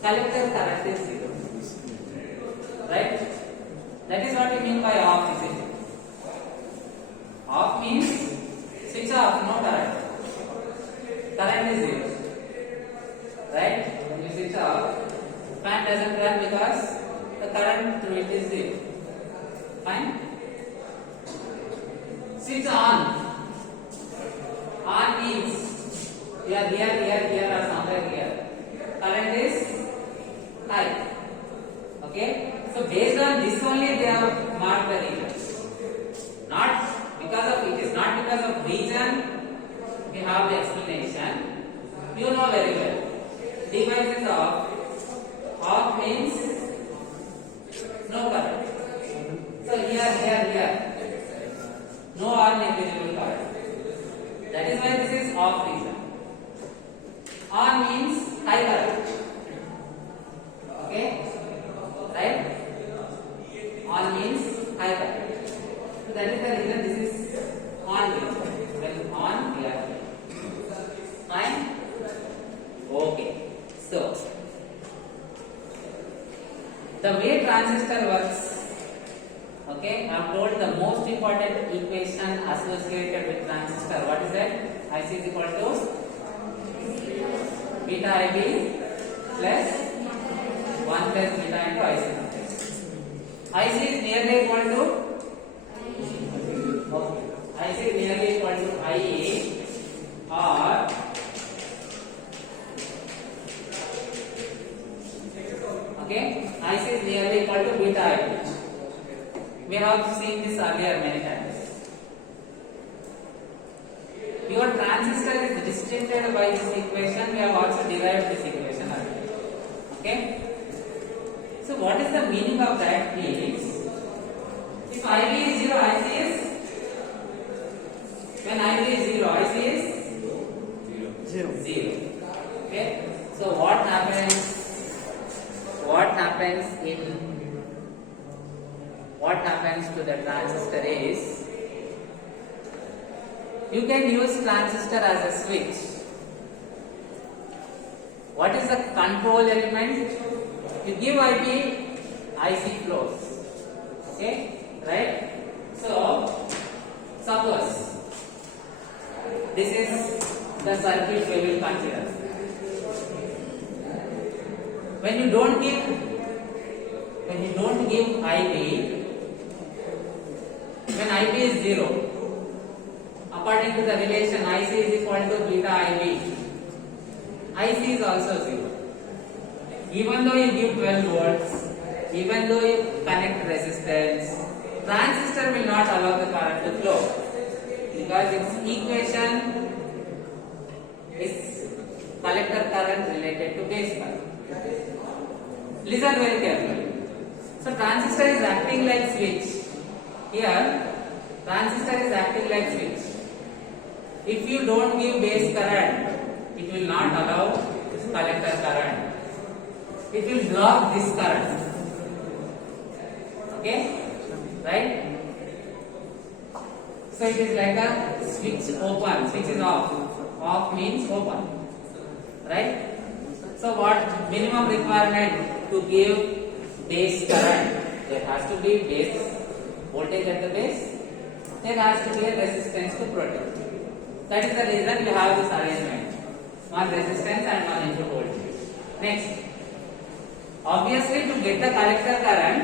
collector current is 0. Right? That is what we mean by off, isn't it? Off means switch off, no current. Current is 0. Right? When you switch off, fan doesn't run because the current through it is 0. Fine? Switch on. On means you are here or somewhere here. Current is high. Okay? So based on this only they have marked the region. Not because of it is not because of region we have the explanation. You know very well. Device is off. Off means no current. So here. No or negligible current. That is why this is off region. On means high current. Okay? Right? On means high current. So that is the reason this is on region. When on here. Fine? Okay. So the way transistor works. Okay, I am told the most important equation associated with transistor. What is that? IC is equal to beta IB plus 1 plus beta into IC. IC is nearly equal to IC is nearly equal to IE or okay, IC is nearly equal to beta IB. We have seen this earlier many times. Your transistor is restricted by this equation. We have also derived this equation earlier. Okay? So what is the meaning of that means? If IB is 0, IC is when IB is 0, IC is 0. Okay? So what happens to the transistor is you can use transistor as a switch. What is the control element? You give IB, IC flows. Okay? Right? So suppose this is the circuit we will consider. When you don't give IB, when IB is 0, according to the relation IC is equal to beta IB, IC is also 0. Even though you give 12 volts, even though you connect resistance, transistor will not allow the current to flow because its equation is collector current related to base current. Listen very carefully. So transistor is acting like switch. Here, transistor is acting like switch. If you don't give base current, it will not allow collector current. It will block this current. Okay? Right? So it is like a switch open. Switch is off. Off means open. Right? So what minimum requirement to give base current? There has to be base voltage at the base. There has to be a resistance to protect. That is the reason you have this arrangement. One resistance and one input voltage. Next. Obviously to get the collector current,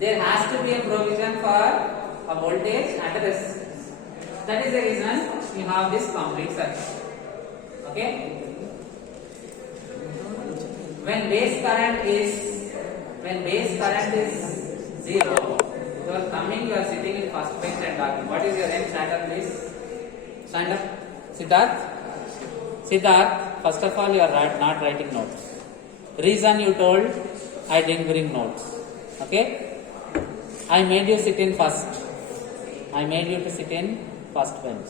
there has to be a provision for a voltage and a resistance. That is the reason we have this complete circuit. Okay? When base current is 0, you are coming, you are sitting in first bench and talking. What is your name? Stand up, please. Stand up. Siddharth? Siddharth, first of all, you are not writing notes. Reason you told, I didn't bring notes. Okay? I made you sit in first. I made you to sit in first bench.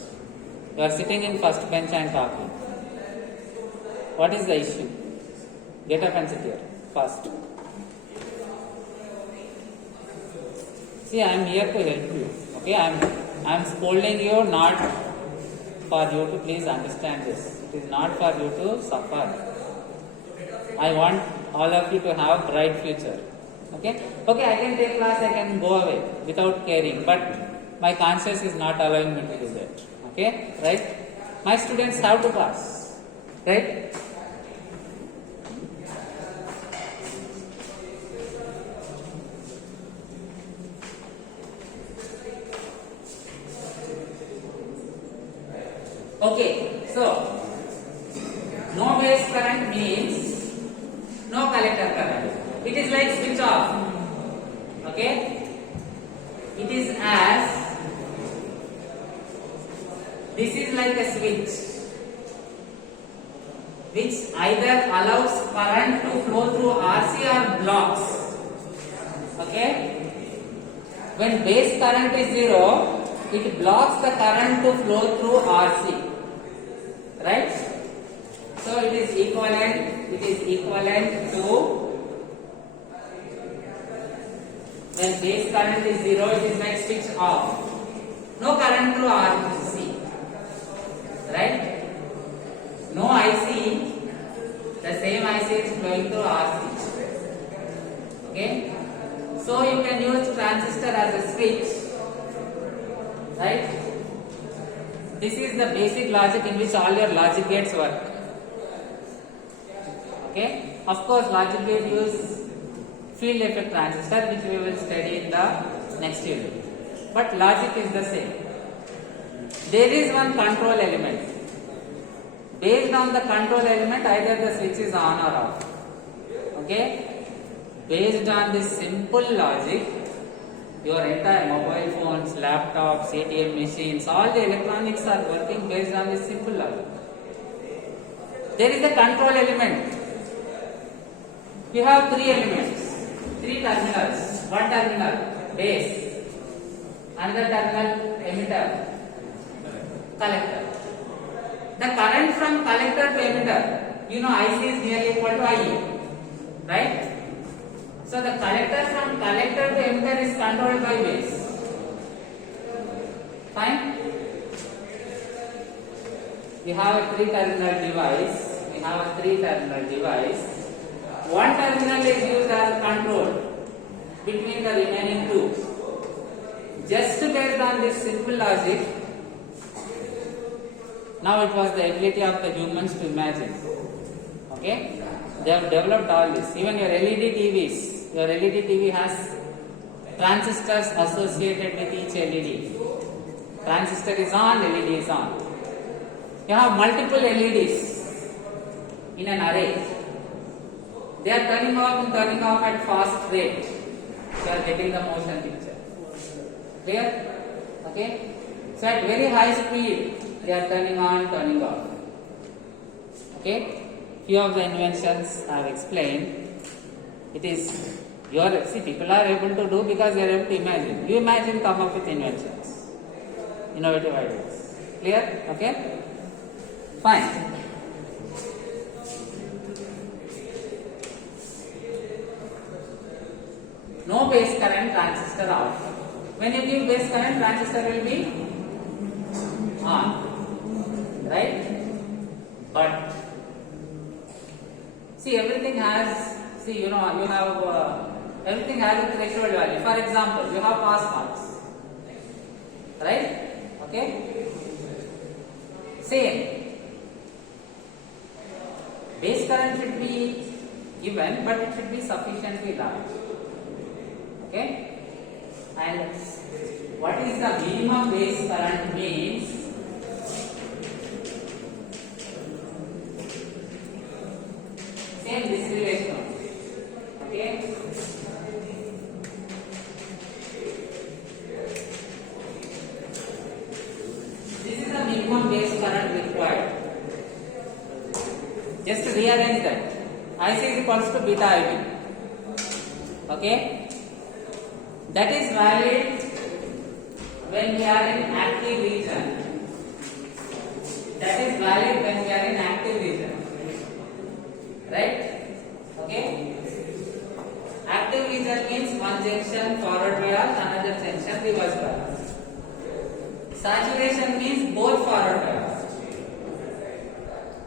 You are sitting in first bench and talking. What is the issue? Get up and sit here first. See, I am here to help you. Okay, I am scolding you not for you to please understand this. It is not for you to suffer. I want all of you to have a bright future. Okay, I can take class, I can go away without caring, but my conscience is not allowing me to do that. Okay, right? My students have to pass. Right? Okay, so no base current means no collector current. It is like switch off. Okay, it is as this is like a switch which either allows current to flow through RC or blocks. Okay, when base current is 0, it blocks the current to flow through RC. Right? So it is equivalent to when base current is 0, it is like switch off. No current through RC. Right? No IC, the same IC is flowing through RC. Okay? So you can use transistor as a switch. Right? This is the basic logic in which all your logic gates work. Okay? Of course, logic gate use field effect transistor, which we will study in the next unit. But logic is the same. There is one control element. Based on the control element, either the switch is on or off. Okay? Based on this simple logic, your entire mobile phones, laptops, ATM machines, all the electronics are working based on this simple logic. There is a control element. You have 3 elements, 3 terminals. One terminal, base. Another terminal, emitter, collector. The current from collector to emitter, you know IC is nearly equal to IE. Right? So the collector from collector to emitter is controlled by base. Fine? We have a 3-terminal device. One terminal is used as control between the remaining 2. Just based on this simple logic, now it was the ability of the humans to imagine. Okay? They have developed all this. Even your LED TVs. Your LED TV has transistors associated with each LED. Transistor is on, LED is on. You have multiple LEDs in an array. They are turning on and turning off at fast rate. You are getting the motion picture. Clear? Okay? So at very high speed, they are turning on, turning off. Okay? Few of the inventions I have explained. It is people are able to do because they are able to imagine. You imagine, come up with inventions, innovative ideas. Clear? Okay? Fine. No base current, transistor off. When you give base current, transistor will be on. Right? But see, everything has. See, you have everything has a threshold value. For example, you have pass marks, right? Okay. Same. Base current should be given, but it should be sufficiently large. Okay. And what is the minimum base current means? Same this relation. Okay. This is the minimum base current required. Just rearrange that. IC is equals to beta IB. Okay? That is valid when we are in active region. That is valid when we are in active region. Right? Okay? Active region means one junction forward bias, another junction reverse bias. Saturation means both forward bias.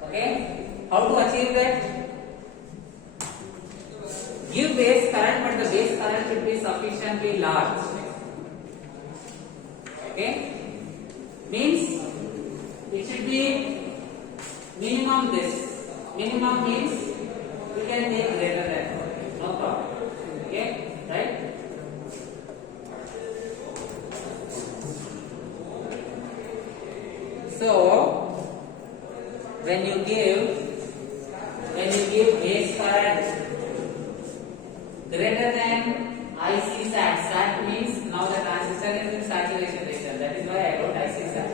Okay? How to achieve that? Give base current, but the base current should be sufficiently large. Okay? Means it should be minimum this. Minimum means we can take greater than. No problem. Okay? Right? So when you give base current greater than IC sat. Sat means now the transistor is in saturation region. That is why I wrote IC sat.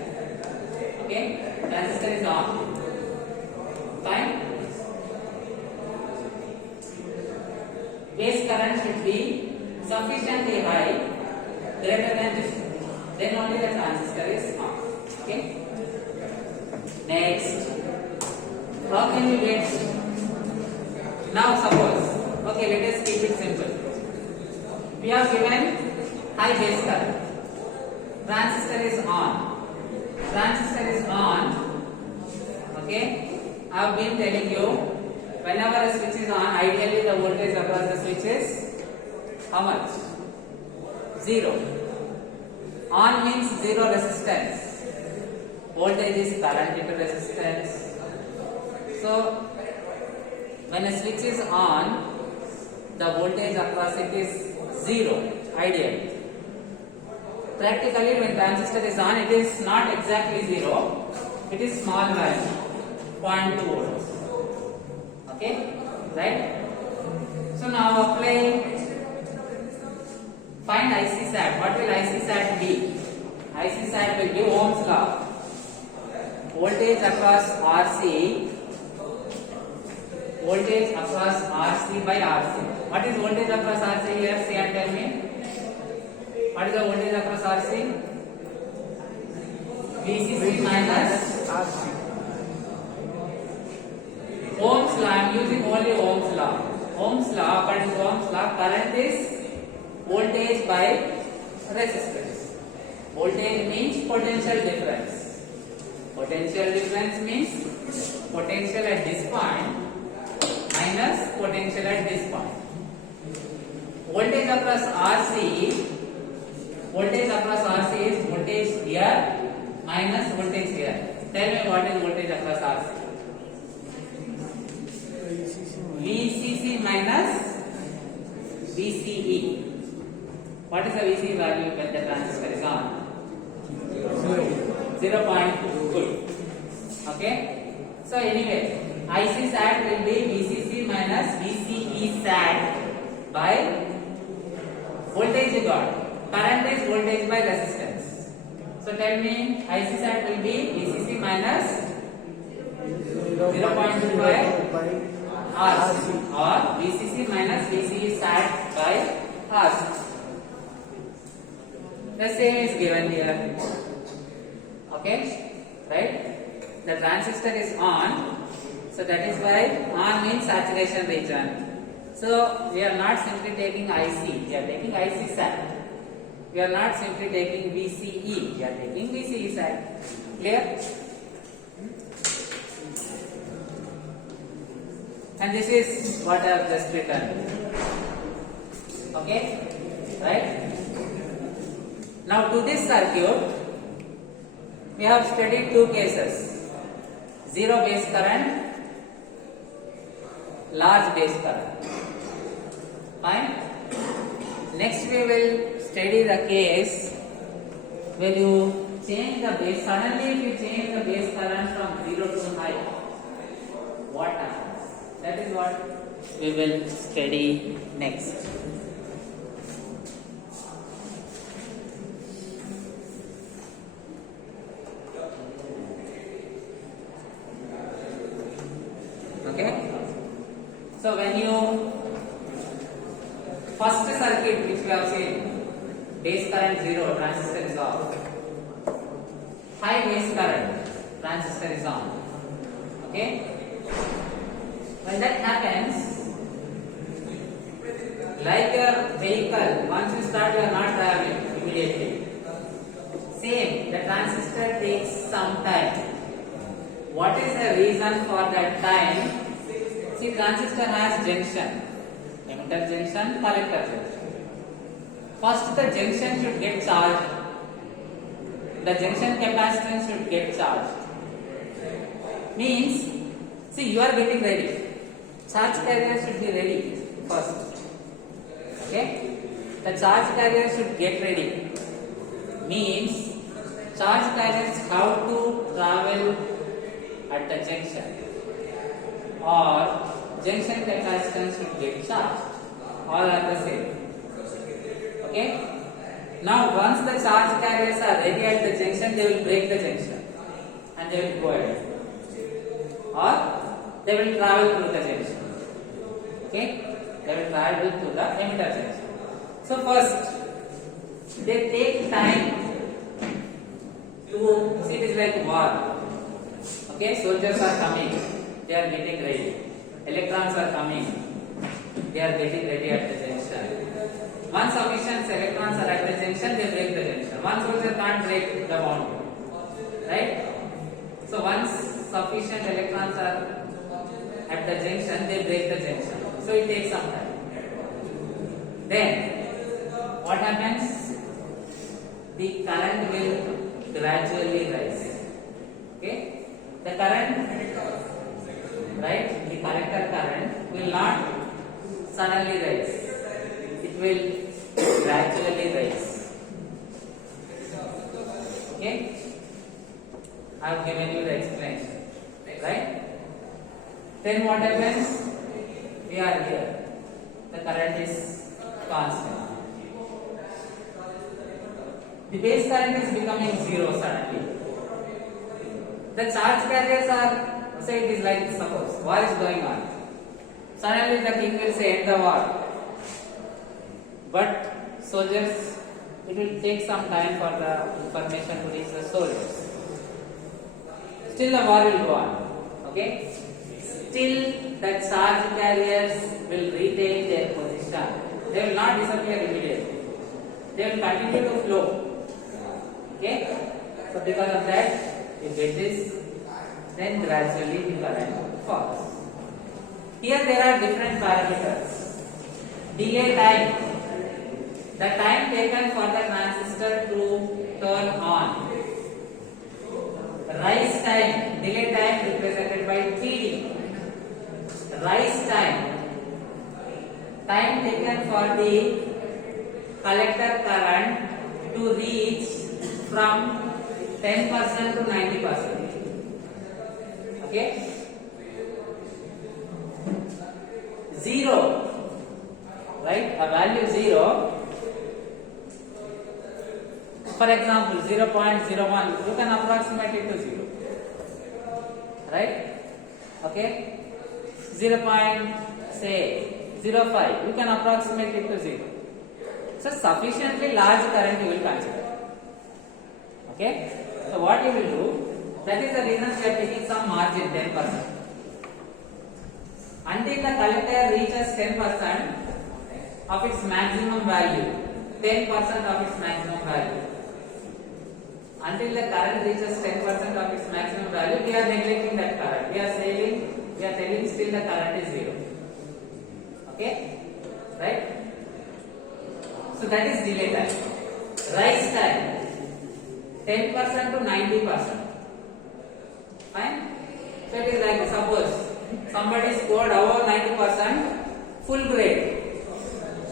Okay? Transistor is on. Fine? Base current should be sufficiently high, greater than this. Then only the transistor is on. Okay? Next. How can we get? Now suppose, okay, let us keep it simple. We have given high base current. Transistor is on. Transistor is on. Okay? I have been telling you, whenever a switch is on, ideally the voltage across the switch is how much? 0. On means 0 resistance. Voltage is current into resistance. So, when a switch is on, the voltage across it is 0, ideally. Practically, when transistor is on, it is not exactly 0, it is small value, 0.2 volts. Okay? Right? So now apply, find IC sat. What will IC sat be? IC sat will be Ohm's law. Voltage across RC, voltage across RC by RC. What is voltage across RC here? Say and tell me. What is the voltage across RC? VCC minus RC. Ohm's law, I am using only Ohm's law. Ohm's law, according to Ohm's law, current is voltage by resistance. Voltage means potential difference. Potential difference means potential at this point minus potential at this point. Voltage across RC, voltage across RC is voltage here minus voltage here. Tell me what is voltage across RC? VCC minus VCE. What is the VCE value when the transistor is on? 0.2. Good. Okay? So anyway, IC sat will be VCC minus VCE sat by voltage you got. Current is voltage by resistance. So tell me, IC sat will be VCC minus 0.2 by RC or VCC minus VCE sat by RC. The same is given here. Okay? Right? The transistor is on. So that is why on means saturation region. So we are not simply taking IC. We are taking IC sat. We are not simply taking VCE. We are taking VCE sat. Clear? And this is what I have just written. Okay? Right? Now to this circuit, we have studied two cases. Zero base current, large base current. Fine? Next we will study the case where you change the base. Suddenly if you change the base current from 0 to high, what happens? That is what we will study next. Okay? So when you first circuit which we have seen, base current 0, transistor is off. High base current, transistor is on. Okay? When that happens, like your vehicle, once you start you are not traveling immediately. Same, the transistor takes some time. What is the reason for that time? See, transistor has junction, emitter junction, collector junction. First the junction should get charged. The junction capacitance should get charged. Means, see, you are getting ready. Charge carrier should be ready first. Okay? The charge carrier should get ready. Means, charge carriers have to travel at the junction, or junction capacitance should get charged. All are the same. Okay? Now once the charge carriers are ready at the junction, they will break the junction and they will go ahead, or they will travel through the junction. Okay? They will travel to the emitter junction. So first, they take time to, see, it is like war. Okay, soldiers are coming, they are getting ready. Electrons are coming, they are getting ready at the junction. Once sufficient electrons are at the junction, they break the junction. One soldier can't break the bond, right? So once sufficient electrons are at the junction, they break the junction. So it takes some time. Then what happens? The current will gradually rise. Okay? The current, right? The collector current will not suddenly rise. It will gradually rise. Okay? I have given you the explanation. Right? Then what happens? We are here. The current is constant. The base current is becoming 0 suddenly. The charge carriers are, say it is like, suppose war is going on. Suddenly the king will say end the war. But soldiers, it will take some time for the information to reach the soldiers. Still the war will go on. Okay? Still the charge carriers will retain their position. They will not disappear immediately. They will continue to flow. Okay? So because of that, you get this, then gradually the current falls. Here there are different parameters. Delay time, the time taken for the transistor to turn on. Rise time, delay time represented by TD. Rise time, time taken for the collector current to reach from 10% to 90%. Okay? 0, right? A value 0. For example, 0.01, you can approximate it to 0. Right? Okay? 0.05, you can approximate it to 0. So sufficiently large current you will consider. Okay? So what you will do, that is the reason we are taking some margin 10%. Until the collector reaches 10% of its maximum value, 10% of its maximum value. Until the current reaches 10% of its maximum value, we are neglecting that current. We are telling still the current is 0. Okay? Right? So that is delay time. Rise time, 10% to 90%. Fine? So it is like, suppose somebody scored above 90%, full grade,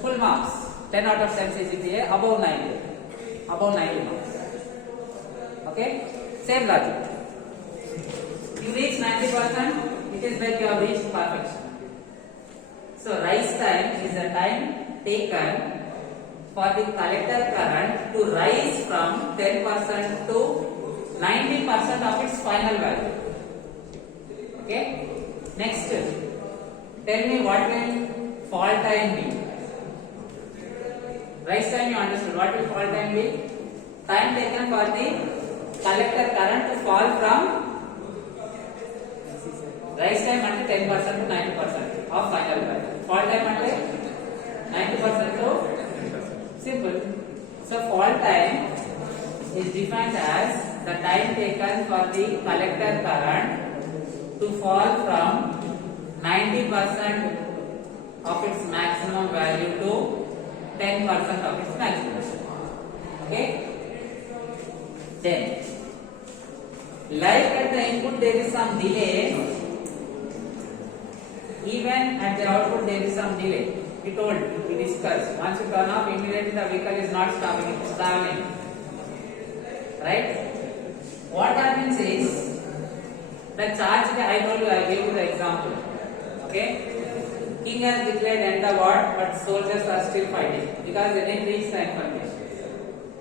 full marks, 10 out of 10 CGPA, above 90 marks. Okay? Same logic. You reach 90%, it is like you have reached perfection. So rise time is the time taken for the collector current to rise from 10% to 90% of its final value. Okay? Next, Tell me what will fall time be? Rise time you understood. What will fall time be? Time taken for the collector current to fall from rise time ante 10% to 90% of final current. Fall time ante 90% to simple. So fall time is defined as the time taken for the collector current to fall from 90% of its maximum value to 10% of its maximum. Okay? Then, like at the input there is some delay, even at the output there is some delay. We discussed. Once you turn off, immediately the vehicle is not stopping, it is traveling. Right? What happens is, the charge, I told you, I gave you the example. Okay? King has declared end the war, but soldiers are still fighting because they didn't reach the information.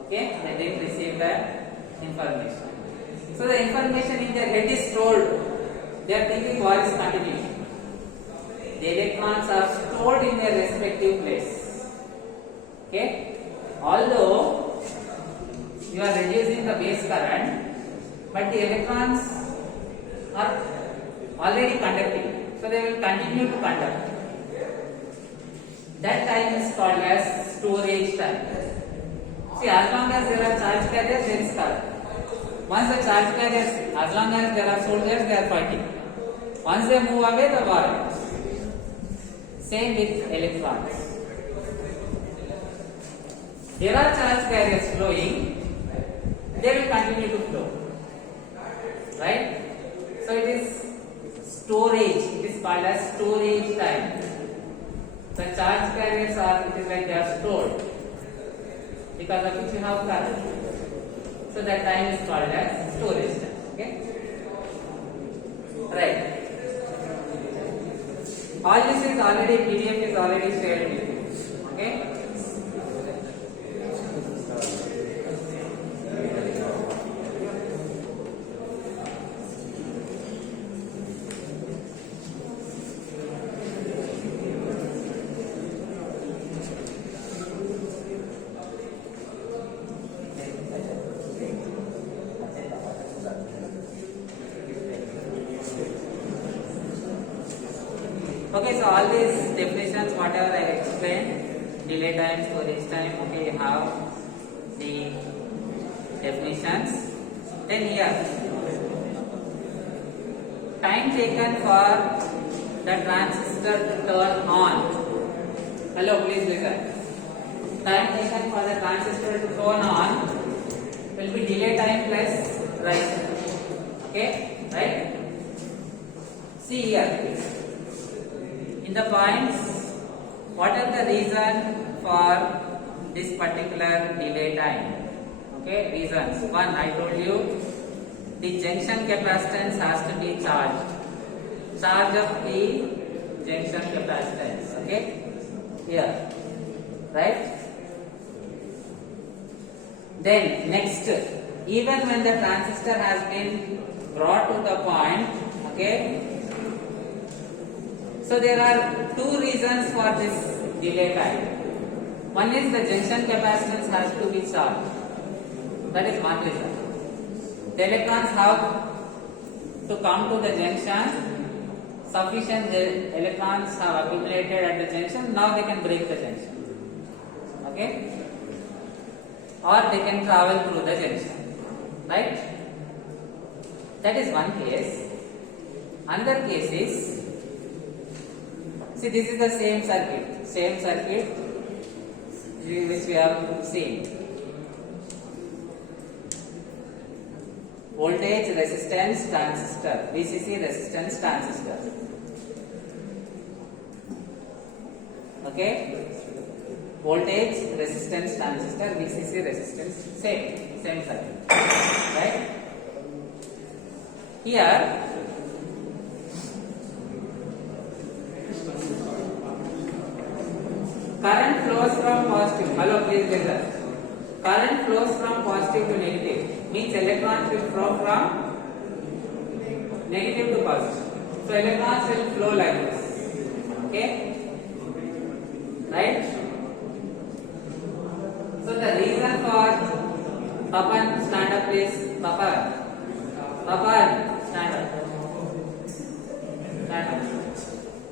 Okay? They didn't receive the information. So the information in their head is stored. They are thinking war is continuing. The electrons are stored in their respective place. Okay? Although you are reducing the base current, but the electrons are already conducting, so they will continue to conduct. That time is called as storage time. See, as long as there are charge carriers, there is current. Once the charge carriers, as long as there are soldiers, they are fighting. Once they move away, the war ends. Same with electrons. There are charge carriers flowing, they will continue to flow. Right? So it is storage, it is called as storage time. The charge carriers are, it is like they are stored because of which you have current. So that time is called as storage time. Okay? Right. All this is already, PDF is already shared with you. Okay? Okay, so all these definitions, whatever I explained, delay time, storage time, okay, you have the definitions. Then here, time taken for the transistor to turn on. Hello, please listen. Time taken for the transistor to turn on will be delay time plus rise time. Okay, right? See here. In the points, what are the reason for this particular delay time? Okay, reasons. One, I told you, the junction capacitance has to be charged. Charge of the junction capacitance. Okay, here, right? Then next, even when the transistor has been brought to the point, okay. So there are two reasons for this delay time. One is the junction capacitance has to be charged. That is one reason. The electrons have to come to the junction. Sufficient electrons have accumulated at the junction. Now they can break the junction. Okay? Or they can travel through the junction. Right? That is one case. Another case is, see, this is the same circuit which we have seen. Voltage, resistance, transistor, VCC, resistance, transistor. Okay? Voltage, resistance, transistor, VCC, resistance, same circuit. Right? Here, current flows from positive. Hello, please listen. Current flows from positive to negative. Means electrons will flow from negative to positive. So electrons will flow like this. Okay, right? So the reason for Papan, stand up please. Papan, stand up.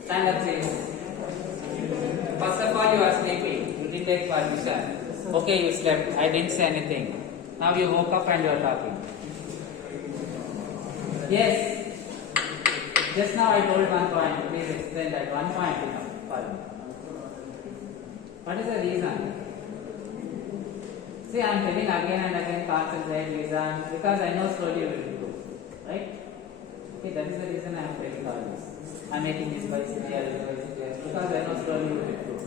Stand up please. First of all, you are sleeping. You didn't take permission. Okay, you slept. I didn't say anything. Now you woke up and you are talking. Yes. Just now I told one point. Please explain that one point. What is the reason? See, I am telling again and again, concentrate, listen, because I know slowly you will improve. Right? Okay, that is the reason I am telling all this. I am making this by clear, because I know slowly you will improve.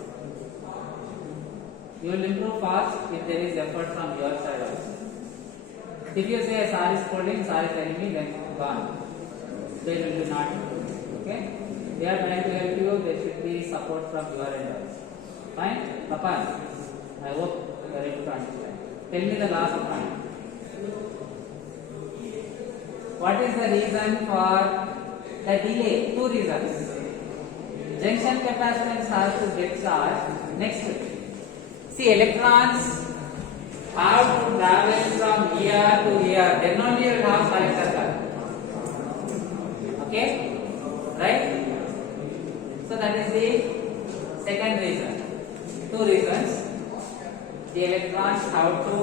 You will improve fast if there is effort from your side also. If you say sir is scolding, sir is telling me, then gone. They will be not improve. Okay? They are trying to help you, there should be support from your end also. Fine? Papan, I hope you are able to understand. Tell me the last point. What is the reason for the delay? Two reasons. Junction capacitance has to get charged. Next. See, electrons have to travel from here to here. Then only you will have collector current. Okay? Right? So that is the second reason. Two reasons. The electrons have to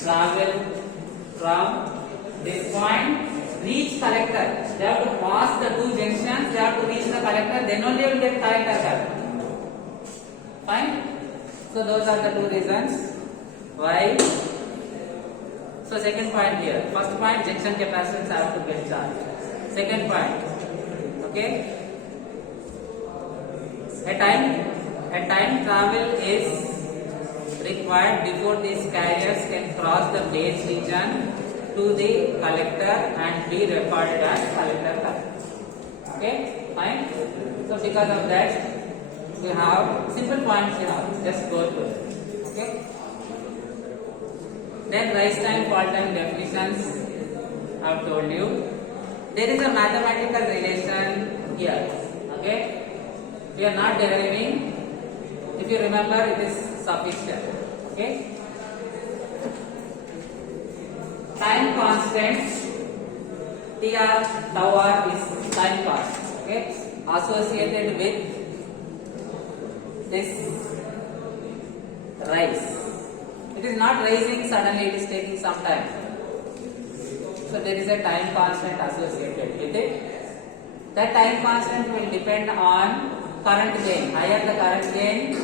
travel from this point, reach collector. They have to pass the two junctions, they have to reach the collector, then only you will get collector current. Fine? So those are the two reasons why. So second point here. First point, junction capacitance have to get charged. Second point, okay? A time travel is required before these carriers can cross the base region to the collector and be recorded as collector current. Okay, fine. So because of that, we have simple points here. Just go through it. Okay. Then rise time, fall time definitions I have told you. There is a mathematical relation here. Okay. We are not deriving. If you remember, it is sufficient. Okay. Time constant TR tau R is time constant. Okay. Associated with this rise. It is not rising suddenly. It is taking some time. So there is a time constant associated with it. That time constant will depend on current gain. Higher the current gain,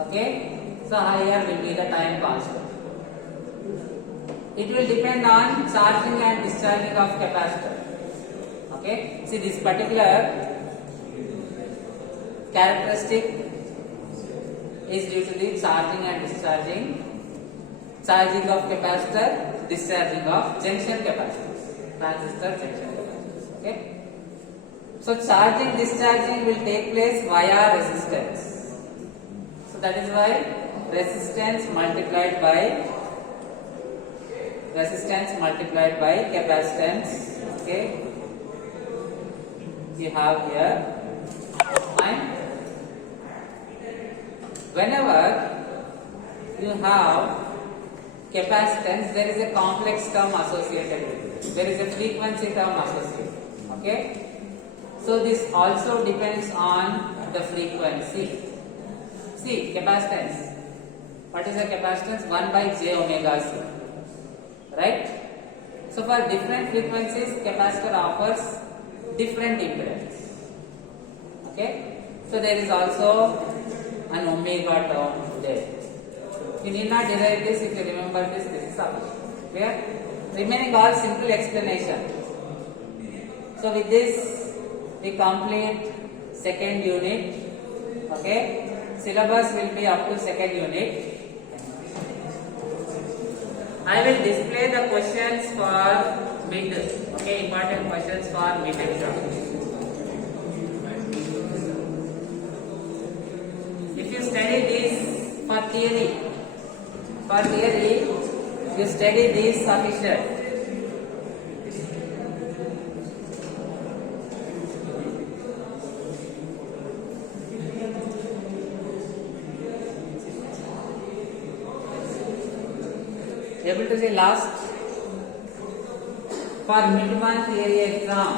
okay, so higher will be the time constant. It will depend on charging and discharging of capacitor. Okay, see this particular characteristic is due to the charging and discharging, charging of capacitor, discharging of junction capacitors, transistor junction capacitors. Okay. So charging, discharging will take place via resistance. So that is why resistance multiplied by capacitance. Okay, we have here. Fine. Whenever you have capacitance, there is a complex term associated with it. There is a frequency term associated. Okay. So this also depends on the frequency. See, capacitance. What is the capacitance? 1 by j omega c. Right? So for different frequencies, capacitor offers different impedance. Okay? So there is also an omega term there. You need not derive this. If you remember this is sufficient. Clear? Remaining all simple explanation. So with this, we complete second unit. Okay, syllabus will be up to second unit. I will display the questions for mid. Okay, important questions for mid exam. If you study this for theory, you study this sufficient. able to say last? For mid-month theory exam,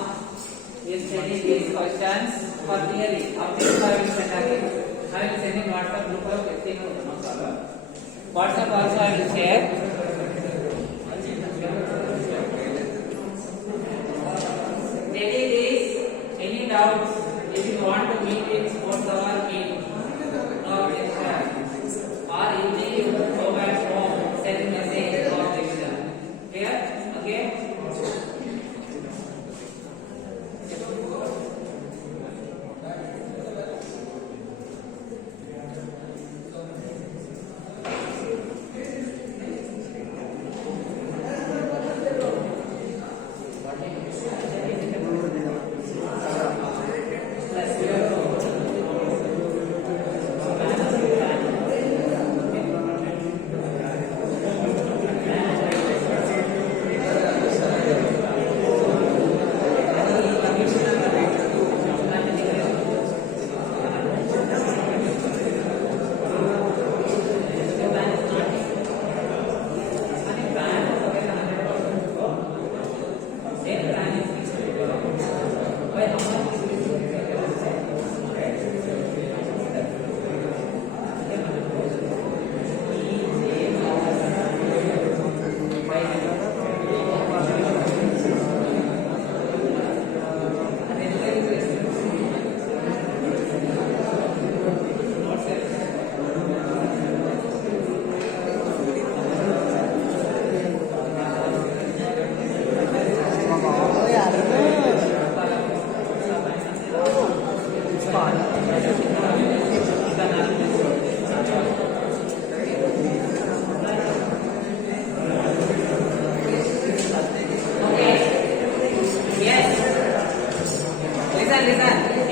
is sending these questions for theory. After I will send again. I will send in WhatsApp group of everything. WhatsApp also I will share. Ready this? Any doubts? If you want to meet in sports hour, meet. No objection. Or evening you go back home, send message, no objection. Clear? Okay?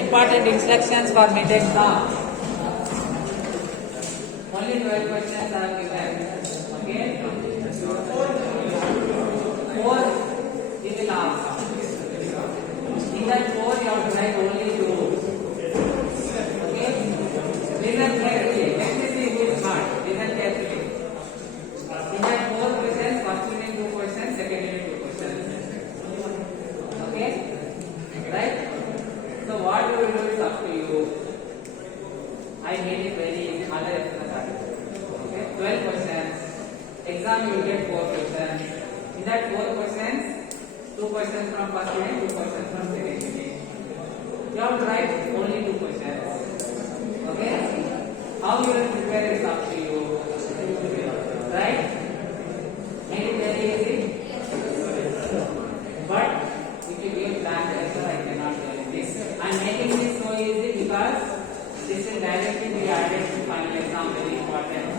Important instructions for mid-exam. Only 12 questions are given. Okay? 4 we will ask. In that 4 you have to write only 2. Okay? Listen carefully. Let me see who is smart. Listen carefully. In that 4 questions, first unit 2 questions, second unit 2 questions. Okay? Right? So what you will do is up to you. I made it very easy. Okay, 12 questions. Exam you will get 4 questions. In that 4 questions, 2 questions from first unit, 2 questions from second unit. You have to write only 2 questions. Okay? How you will prepare is up to you. Right? Made it very easy. But if you give blank answer, I cannot tell this. I am making this so easy because this will directly be added to final exam, very important.